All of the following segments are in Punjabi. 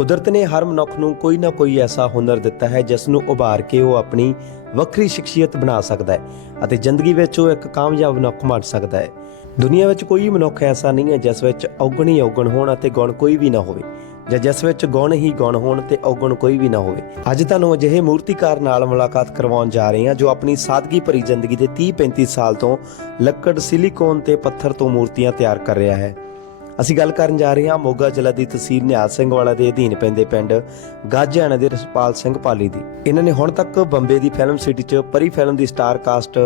ਕੁਦਰਤ ਨੇ ਹਰ ਮਨੁੱਖ ਨੂੰ ਕੋਈ ਨਾ ਕੋਈ ਐਸਾ ਹੁਨਰ ਦਿੱਤਾ ਹੈ ਜਿਸ ਨੂੰ ਉਭਾਰ ਕੇ ਉਹ ਆਪਣੀ ਵੱਖਰੀ ਸ਼ਖਸੀਅਤ ਬਣਾ ਸਕਦਾ ਹੈ ਅਤੇ ਜ਼ਿੰਦਗੀ ਵਿੱਚ ਉਹ ਇੱਕ ਕਾਮਯਾਬ ਮਨੁੱਖ ਬਣ ਸਕਦਾ ਹੈ। ਦੁਨੀਆ ਵਿੱਚ ਕੋਈ ਮਨੁੱਖ ਐਸਾ ਨਹੀਂ ਹੈ ਜਿਸ ਵਿੱਚ ਔਗਣ ਹੀ ਔਗਣ ਹੋਣ ਅਤੇ ਗੁਣ ਕੋਈ ਵੀ ਨਾ ਹੋਵੇ। ਜਾਂ ਜਿਸ ਵਿੱਚ ਗੁਣ ਹੀ ਗੁਣ ਹੋਣ ਤੇ ਔਗਣ ਕੋਈ ਵੀ ਨਾ ਹੋਵੇ। ਅੱਜ ਤੁਹਾਨੂੰ ਅਜਿਹੇ ਮੂਰਤੀਕਾਰ ਨਾਲ ਮੁਲਾਕਾਤ ਕਰਵਾਉਣ ਜਾ ਰਹੇ ਹਾਂ ਜੋ ਆਪਣੀ ਸਾਦਗੀ ਭਰੀ ਜ਼ਿੰਦਗੀ ਦੇ 30-35 ਸਾਲ ਤੋਂ ਲੱਕੜ, ਸਿਲੀਕੋਨ ਤੇ ਪੱਥਰ ਤੋਂ ਮੂਰਤੀਆਂ ਤਿਆਰ ਕਰ ਰਿਹਾ ਹੈ। ਅਸੀਂ ਗੱਲ ਕਰਨ ਜਾ ਰਹੇ ਹਾਂ ਮੋਗਾ ਜ਼ਿਲ੍ਹਾ ਦੀ ਤਹਿਸੀਲ ਨਿਹਾਲ ਸਿੰਘ ਵਾਲਾ ਦੇ ਅਧੀਨ ਪੈਂਦੇ ਪਿੰਡ ਗਾਜਿਆਣਾ ਦੇ ਰਸਪਾਲ ਸਿੰਘ ਪਾਲੀ ਦੀ। ਇਹਨਾਂ ਨੇ ਹੁਣ ਤੱਕ ਬੰਬੇ ਦੀ ਫਿਲਮ ਸਿਟੀ 'ਚ ਪਰੀ ਫਿਲਮ ਦੀ ਸਟਾਰ ਕਾਸਟ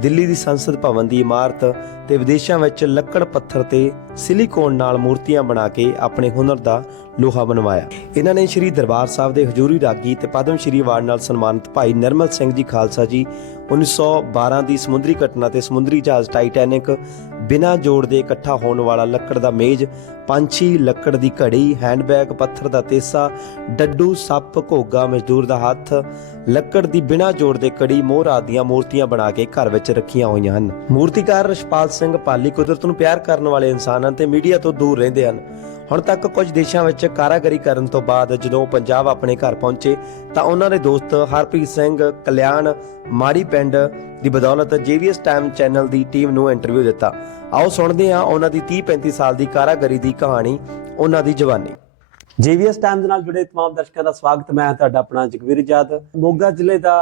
ਦਿੱਲੀ ਦੀ ਸੰਸਦ ਭਵਨ ਦੀ ਇਮਾਰਤ ਤੇ ਵਿਦੇਸ਼ਾਂ ਵਿੱਚ ਲੱਕੜ ਪੱਥਰ ਤੇ ਸਿਲੀਕੋਨ ਨਾਲ ਮੂਰਤੀਆਂ ਬਣਾ ਕੇ ਆਪਣੇ ਹੁਨਰ ਦਾ ਲੋਹਾ ਬਣਵਾਇਆ। ਇਹਨਾਂ ਨੇ ਸ੍ਰੀ ਦਰਬਾਰ ਸਾਹਿਬ ਦੇ ਹਜ਼ੂਰੀ ਰਾਗੀ ਤੇ ਪਦਮ ਸ਼੍ਰੀ ਅਵਾਰਡ ਨਾਲ ਸਨਮਾਨਿਤ ਭਾਈ ਨਿਰਮਲ ਸਿੰਘ ਜੀ ਖਾਲਸਾ ਜੀ 1912 ਦੀ ਸਮੁੰਦਰੀ ਘਟਨਾ ਤੇ ਸਮੁੰਦਰੀ ਜਹਾਜ਼ ਟਾਈਟੈਨਿਕ ਬਿਨਾਂ ਜੋੜ ਦੇ ਇਕੱਠਾ ਹੋਣ ਵਾਲਾ ਲੱਕੜ ਦਾ ਮੇਜ਼ ਪੰਛੀ ਲੱਕੜ ਦੀ ਘੜੀ ਹੈਂਡਬੈਗ ਪੱਥਰ ਦਾ ਤੇਸਾ, ਡੱਡੂ, ਸੱਪ, ਘੋਗਾ, ਮਜ਼ਦੂਰ ਦਾ ਹੱਥ, ਲੱਕੜ ਦੀ ਬਿਨਾਂ ਜੋੜ ਦੇ ਕੜੀ ਮੋਹਰ ਆਦੀਆਂ ਮੂਰਤੀਆਂ ਬਣਾ ਕੇ ਘਰ ਵਿੱਚ ਰੱਖੀਆਂ ਹੋਈਆਂ ਹਨ। ਮੂਰਤੀਕਾਰ ਰਸ਼ਪਾਲ ਸਿੰਘ ਪਾਲੀ ਕੁਦਰਤ ਨੂੰ ਪਿਆਰ ਕਰਨ ਵਾਲੇ ਇਨਸਾਨ ਹਨ ਤੇ ਮੀਡੀਆ ਤੋਂ ਦੂਰ ਰਹਿੰਦੇ ਹਨ। ਹੁਣ ਤੱਕ ਕੁਝ ਦੇਸ਼ਾਂ ਵਿੱਚ ਕਾਰਾਗਰੀ ਕਰਨ ਤੋਂ ਬਾਅਦ ਜਦੋਂ ਉਹ ਪੰਜਾਬ ਆਪਣੇ ਘਰ ਪਹੁੰਚੇ ਤਾਂ ਉਹਨਾਂ ਦੇ ਦੋਸਤ ਹਰਪ੍ਰੀਤ ਸਿੰਘ ਕਲਿਆਣ ਮਾੜੀ ਪਿੰਡ ਦੀ ਬਦੌਲਤ ਜੀਵੀਐਸ ਟਾਈਮ ਚੈਨਲ ਦੀ ਟੀਮ ਨੂੰ ਇੰਟਰਵਿਊ ਦਿੱਤਾ ਆਓ ਸੁਣਦੇ ਹਾਂ ਉਹਨਾਂ ਦੀ 30 35 ਸਾਲ ਦੀ ਕਾਰਾਗਰੀ ਦੀ ਕਹਾਣੀ ਉਹਨਾਂ ਦੀ ਜਵਾਨੀ ਜੀਵੀਐਸ ਟਾਈਮਜ਼ ਨਾਲ ਜੁੜੇ तमाम ਦਰਸ਼ਕਾਂ ਦਾ ਸਵਾਗਤ ਮੈਂ ਹਾਂ ਤੁਹਾਡਾ ਆਪਣਾ ਜਗਵੀਰ ਜਾਦ ਮੋਗਾ ਜ਼ਿਲ੍ਹੇ ਦਾ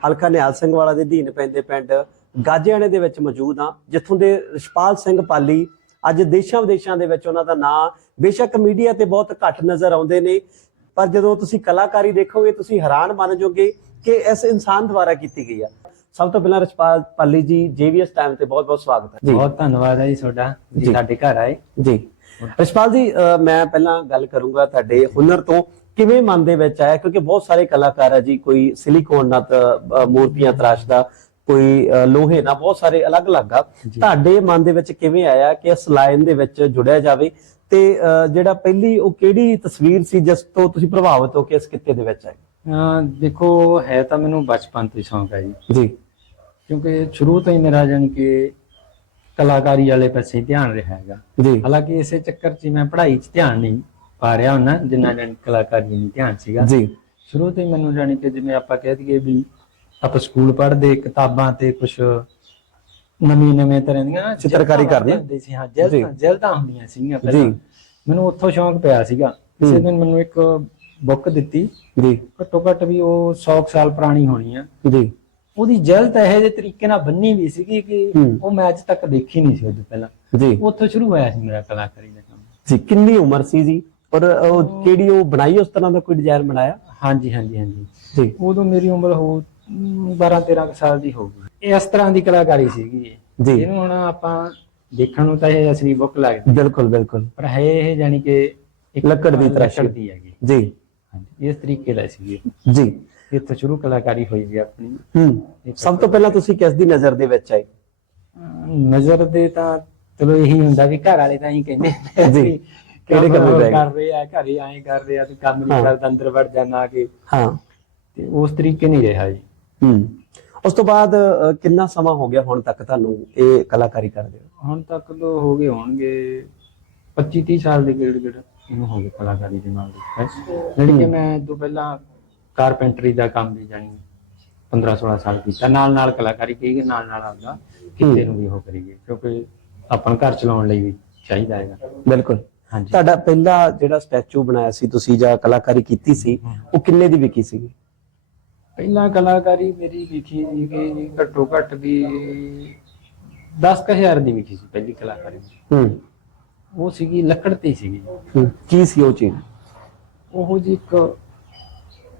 ਹਲਕਾ ਨਿਹਾਲ ਸਿੰਘ ਵਾਲਾ ਦੇ ਅਧੀਨ ਪੈਂਦੇ ਪਿੰਡ ਗਾਜਿਆਣੇ ਦੇ ਵਿੱਚ ਮੌਜੂਦ ਹਾਂ ਜਿੱਥੋਂ ਦੇ ਰਿਸ਼ਪਾਲ ਸਿੰਘ ਪਾਲੀ ਅੱਜ ਦੇਸ਼ਾਂ ਵਿਦੇਸ਼ਾਂ ਦੇ ਵਿੱਚ ਉਹਨਾਂ ਦਾ ਨਾਂ ਬੇਸ਼ੱਕ ਮੀਡੀਆ ਤੇ ਬਹੁਤ ਘੱਟ ਨਜ਼ਰ ਆਉਂਦੇ ਨੇ ਪਰ ਜਦੋਂ ਤੁਸੀਂ ਕਲਾਕਾਰੀ ਦੇਖੋਗੇ ਤੁਸੀਂ ਹੈਰਾਨ ਮੰਨ ਜਾਓਗੇ ਕਿ ਇਸ ਇਨਸਾਨ ਦੁਆਰਾ ਕੀਤੀ ਗਈ ਆ। ਸਭ ਤੋਂ ਪਹਿਲਾਂ ਰਿਸ਼ਪਾਲ ਪਾਲੀ ਜੀ ਜੀਵੀਐਸ ਟਾਈਮ ਤੇ ਬਹੁਤ ਬਹੁਤ ਸਵਾਗਤ ਹੈ। ਬਹੁਤ ਧੰਨਵਾਦ ਹੈ ਜੀ ਤੁਹਾਡਾ ਜੀ। ਸਾਡੇ ਘਰ ਆਏ। ਜੀ। ਰਿਸ਼ਪਾਲ ਜੀ ਮੈਂ ਪਹਿਲਾਂ ਗੱਲ ਕਰੂੰਗਾ ਤੁਹਾਡੇ ਹੁਨਰ ਤੋਂ। ਕਿਵੇਂ ਮਨ ਦੇ ਵਿੱਚ ਆਇਆ? ਕਿਉਂਕਿ ਬਹੁਤ ਸਾਰੇ ਕਲਾਕਾਰ ਆ ਜੀ ਕੋਈ ਸਿਲੀਕੋਨ ਨਾਲ ਮੂਰਤੀਆਂ ਤਰਾਸ਼ਦਾ ਕੋਈ ਲੋਹੇ ਨਾਲ ਬਹੁਤ ਸਾਰੇ ਅਲੱਗ-ਅਲੱਗ ਆ। ਤੁਹਾਡੇ ਮਨ ਦੇ ਵਿੱਚ ਕਿਵੇਂ ਆਇਆ ਕਿ ਇਸ ਲਾਈਨ ਦੇ ਵਿੱਚ ਜੁੜਿਆ ਜਾਵੇ? ਤੇ ਜਿਹੜਾ ਪਹਿਲੀ ਉਹ ਕਿਹੜੀ ਤਸਵੀਰ ਸੀ ਜਿਸ ਤੋਂ ਤੁਸੀਂ ਪ੍ਰਭਾਵਿਤ ਹੋ ਕੇ ਇਸ ਕਿੱਤੇ ਦੇ ਵਿੱਚ ਆਏ? ਦੇਖੋ ਹੈ ਤਾਂ ਮੈਨੂੰ ਬਚਪਨ ਤੋਂ ਸ਼ੌਂਕ ਹੈ ਜੀ। ਜੀ। ਕਿਉਂਕਿ ਸ਼ੁਰੂ ਤੋਂ ਹੀ ਮੇਰਾ ਜਾਣੀ ਕਿ ਕਲਾਕਾਰੀ ਵਾਲੇ ਪਾਸੇ ਧਿਆਨ ਰਿਹਾ ਹੈਗਾ। ਜੀ। ਹਾਲਾਂਕਿ ਇਸੇ ਚੱਕਰ 'ਚ ਮੈਂ ਪੜ੍ਹਾਈ 'ਚ ਧਿਆਨ ਨਹੀਂ ਪਾ ਰਿਹਾ ਹੁੰਨਾ ਜਿੰਨਾ ਜਾਣੀ ਕਲਾਕਾਰੀ ਨੂੰ ਧਿਆਨ ਸੀਗਾ। ਜੀ। ਸ਼ੁਰੂ ਤੋਂ ਹੀ ਮੈਨੂੰ ਜਾਣੀ ਕਿ ਜਿਵੇਂ ਆਪਾਂ ਕਹਿ ਦਈਏ ਵੀ ਆਪਾਂ ਸਕੂਲ ਪੜ੍ਹਦੇ ਕਿਤਾਬਾਂ ਤੇ ਕੁਝ ਨਵੀਂ ਨਵੇਂ ਤਰ੍ਹਾਂ ਦੀਆਂ ਨਾ ਚਿੱਤਰਕਾਰੀ ਕਰਦੇ? ਹੁੰਦੇ ਸੀ ਹਾਂ ਜੀ। ਜੈਲਤਾਂ ਜੈਲਤਾਂ ਹੁੰਦੀਆਂ ਸੀਗੀਆਂ ਪਹਿਲਾਂ। ਜੀ। ਮੈਨੂੰ ਉੱਥੋਂ ਸ਼ੌਂਕ ਪਿਆ ਸੀਗਾ। ਕਿਸੇ। ਦਿਨ ਮੈਨੂੰ ਇੱਕ ਬੁੱਕ ਦਿੱਤੀ। ਜੀ। ਘੱਟੋ ਘੱਟ ਵੀ ਉਹ 100 ਕੁ ਸਾਲ ਪੁਰਾਣੀ ਹੋਣੀ ਆ। ਜੀ। ਉਹਦੀ ਜਲਦ ਇਹੋ ਜਿਹੇ ਤਰੀਕੇ ਨਾਲ ਬੰਨੀ ਵੀ ਸੀਗੀ ਕਿ ਹੂੰ। ਉਹ ਮੈਂ ਅੱਜ ਤੱਕ ਦੇਖੀ ਨਹੀਂ ਸੀ ਉਹਦੇ ਪਹਿਲਾਂ। ਜੀ। ਉੱਥੋਂ ਸ਼ੁਰੂ ਹੋਇਆ ਸੀ ਮੇਰਾ ਕਲਾਕਾਰੀ ਦਾ ਕੰਮ। ਜੀ ਕਿੰਨੀ ਉਮਰ ਸੀ ਜੀ? ਔਰ ਉਹ ਕਿਹੜੀ ਉਹ ਬਣਾਈ ਉਸ ਤਰ੍ਹਾਂ ਦਾ ਕੋਈ ਡਿਜ਼ਾਈਨ ਬਣਾਇਆ? ਹਾਂਜੀ ਹਾਂਜੀ ਹਾਂਜੀ। ਜੀ। ਉਦੋਂ ਮੇਰੀ ਉਮਰ ਹੋ 12 13 ਕੁ ਸਾਲ ਦੀ ਹੋਊਗੀ ਇਸ ਤਰ੍ਹਾਂ ਦੀ ਕਲਾਕਾਰੀ ਸੀਗੀ ਇਹ। ਜੀ। ਇਹਨੂੰ ਹੁਣ ਆਪਾਂ ਦੇਖਣ ਨੂੰ ਤਾਂ ਇਹ ਅਸਲੀ ਬੁੱਕ ਲੱਗਦੀ। ਬਿਲਕੁਲ ਬਿਲਕੁਲ। ਪਰ ਹੈ ਇਹ ਜਾਨੀ ਕਿ ਇੱਕ ਲੱਕੜ ਦੀ ਤਰਾਸ਼ੀ। ਦੀ ਹੈਗੀ। ਜੀ। ਹਾਂਜੀ ਇਸ ਤਰੀਕੇ ਦਾ ਸੀ ਇਹ। ਜੀ। ਇੱਥੋਂ ਸ਼ੁਰੂ ਕਲਾਕਾਰੀ ਹੋਈ ਸੀ ਆਪਣੀ। ਹੂੰ। ਸਭ ਤੋਂ ਪਹਿਲਾਂ ਤੁਸੀਂ ਕਿਸ ਦੀ ਨਜ਼ਰ ਦੇ ਵਿੱਚ ਆਏ? ਨਜ਼ਰ ਦੇ ਤਾਂ ਚਲੋ ਇਹੀ ਹੁੰਦਾ ਵੀ ਘਰ ਵਾਲੇ ਤਾਂ ਹੀ ਕਹਿੰਦੇ ਜੀ। ਕਿਹੜੇ ਕੰਮ? ਕਰ ਰਹੇ ਆ ਘਰੇ ਐਂ ਕਰ ਰਹੇ ਆ ਤੂੰ ਕੰਮ। ਨਹੀਂ ਕਰਦਾ ਅੰਦਰ ਵੜ ਜਾਣਾ ਕਿ। ਹਾਂ। ਤੇ ਉਸ ਤਰੀਕੇ ਨਹੀਂ ਰਿਹਾ ਜੀ। ਹੂੰ। ਉਸ ਤੋਂ ਬਾਅਦ ਅ, ਕਿੰਨਾ ਸਮਾਂ ਹੋ ਗਿਆ ਹੁਣ ਤੱਕ ਤੁਹਾਨੂੰ ਇਹ ਕਲਾਕਾਰੀ ਕਰਦੇ ਹੋ ਹੁਣ ਤੱਕ ਤੋਂ ਹੋ ਗਏ ਹੋਣਗੇ 25 30 ਸਾਲ ਦੇ ਗੇੜ ਗੇੜ ਇਹਨੂੰ ਹੋ ਗਏ ਕਲਾਕਾਰੀ ਦੇ ਨਾਲ। ਦੀ ਜਿਹੜੀ ਕਿ ਮੈਂ ਤੋਂ ਪਹਿਲਾਂ ਕਾਰਪੈਂਟਰੀ ਦਾ ਕੰਮ ਵੀ ਜਾਣੀ 15 16 ਸਾਲ ਕੀਤਾ। ਨਾਲ ਨਾਲ ਕਲਾਕਾਰੀ ਕਹੀਏ ਨਾਲ ਨਾਲ ਆਪਦਾ ਕਿਤੇ ਨੂੰ ਵੀ ਉਹ ਕਰੀਏ ਕਿਉਂਕਿ ਆਪਣਾ ਘਰ ਚਲਾਉਣ ਲਈ ਵੀ ਚਾਹੀਦਾ ਹੈਗਾ। ਬਿਲਕੁਲ। ਹਾਂਜੀ। ਤੁਹਾਡਾ ਪਹਿਲਾ ਜਿਹੜਾ ਸਟੈਚੂ ਬਣਾਇਆ ਸੀ ਤੁਸੀਂ ਜਾਂ ਕਲਾਕਾਰੀ ਕੀਤੀ ਸੀ ਉਹ ਕਿੰਨੇ ਦੀ ਵਿਕੀ ਸੀ? ਪਹਿਲਾਂ ਕਲਾਕਾਰੀ ਮੇਰੀ ਲਿਖੀ ਸੀ ਕਿ ਘੱਟੋ ਘੱਟ ਵੀ 10000 ਦੀ ਵਿਖੀ ਸੀ ਪਹਿਲੀ ਕਲਾਕਾਰੀ। ਹੂੰ। ਉਹ ਸੀਗੀ ਲੱਕੜ ਤੇ ਸੀਗੀ ਹੂੰ। ਕੀ ਸੀ ਉਹ ਚੀਜ਼? ਉਹ ਜੀ ਇੱਕ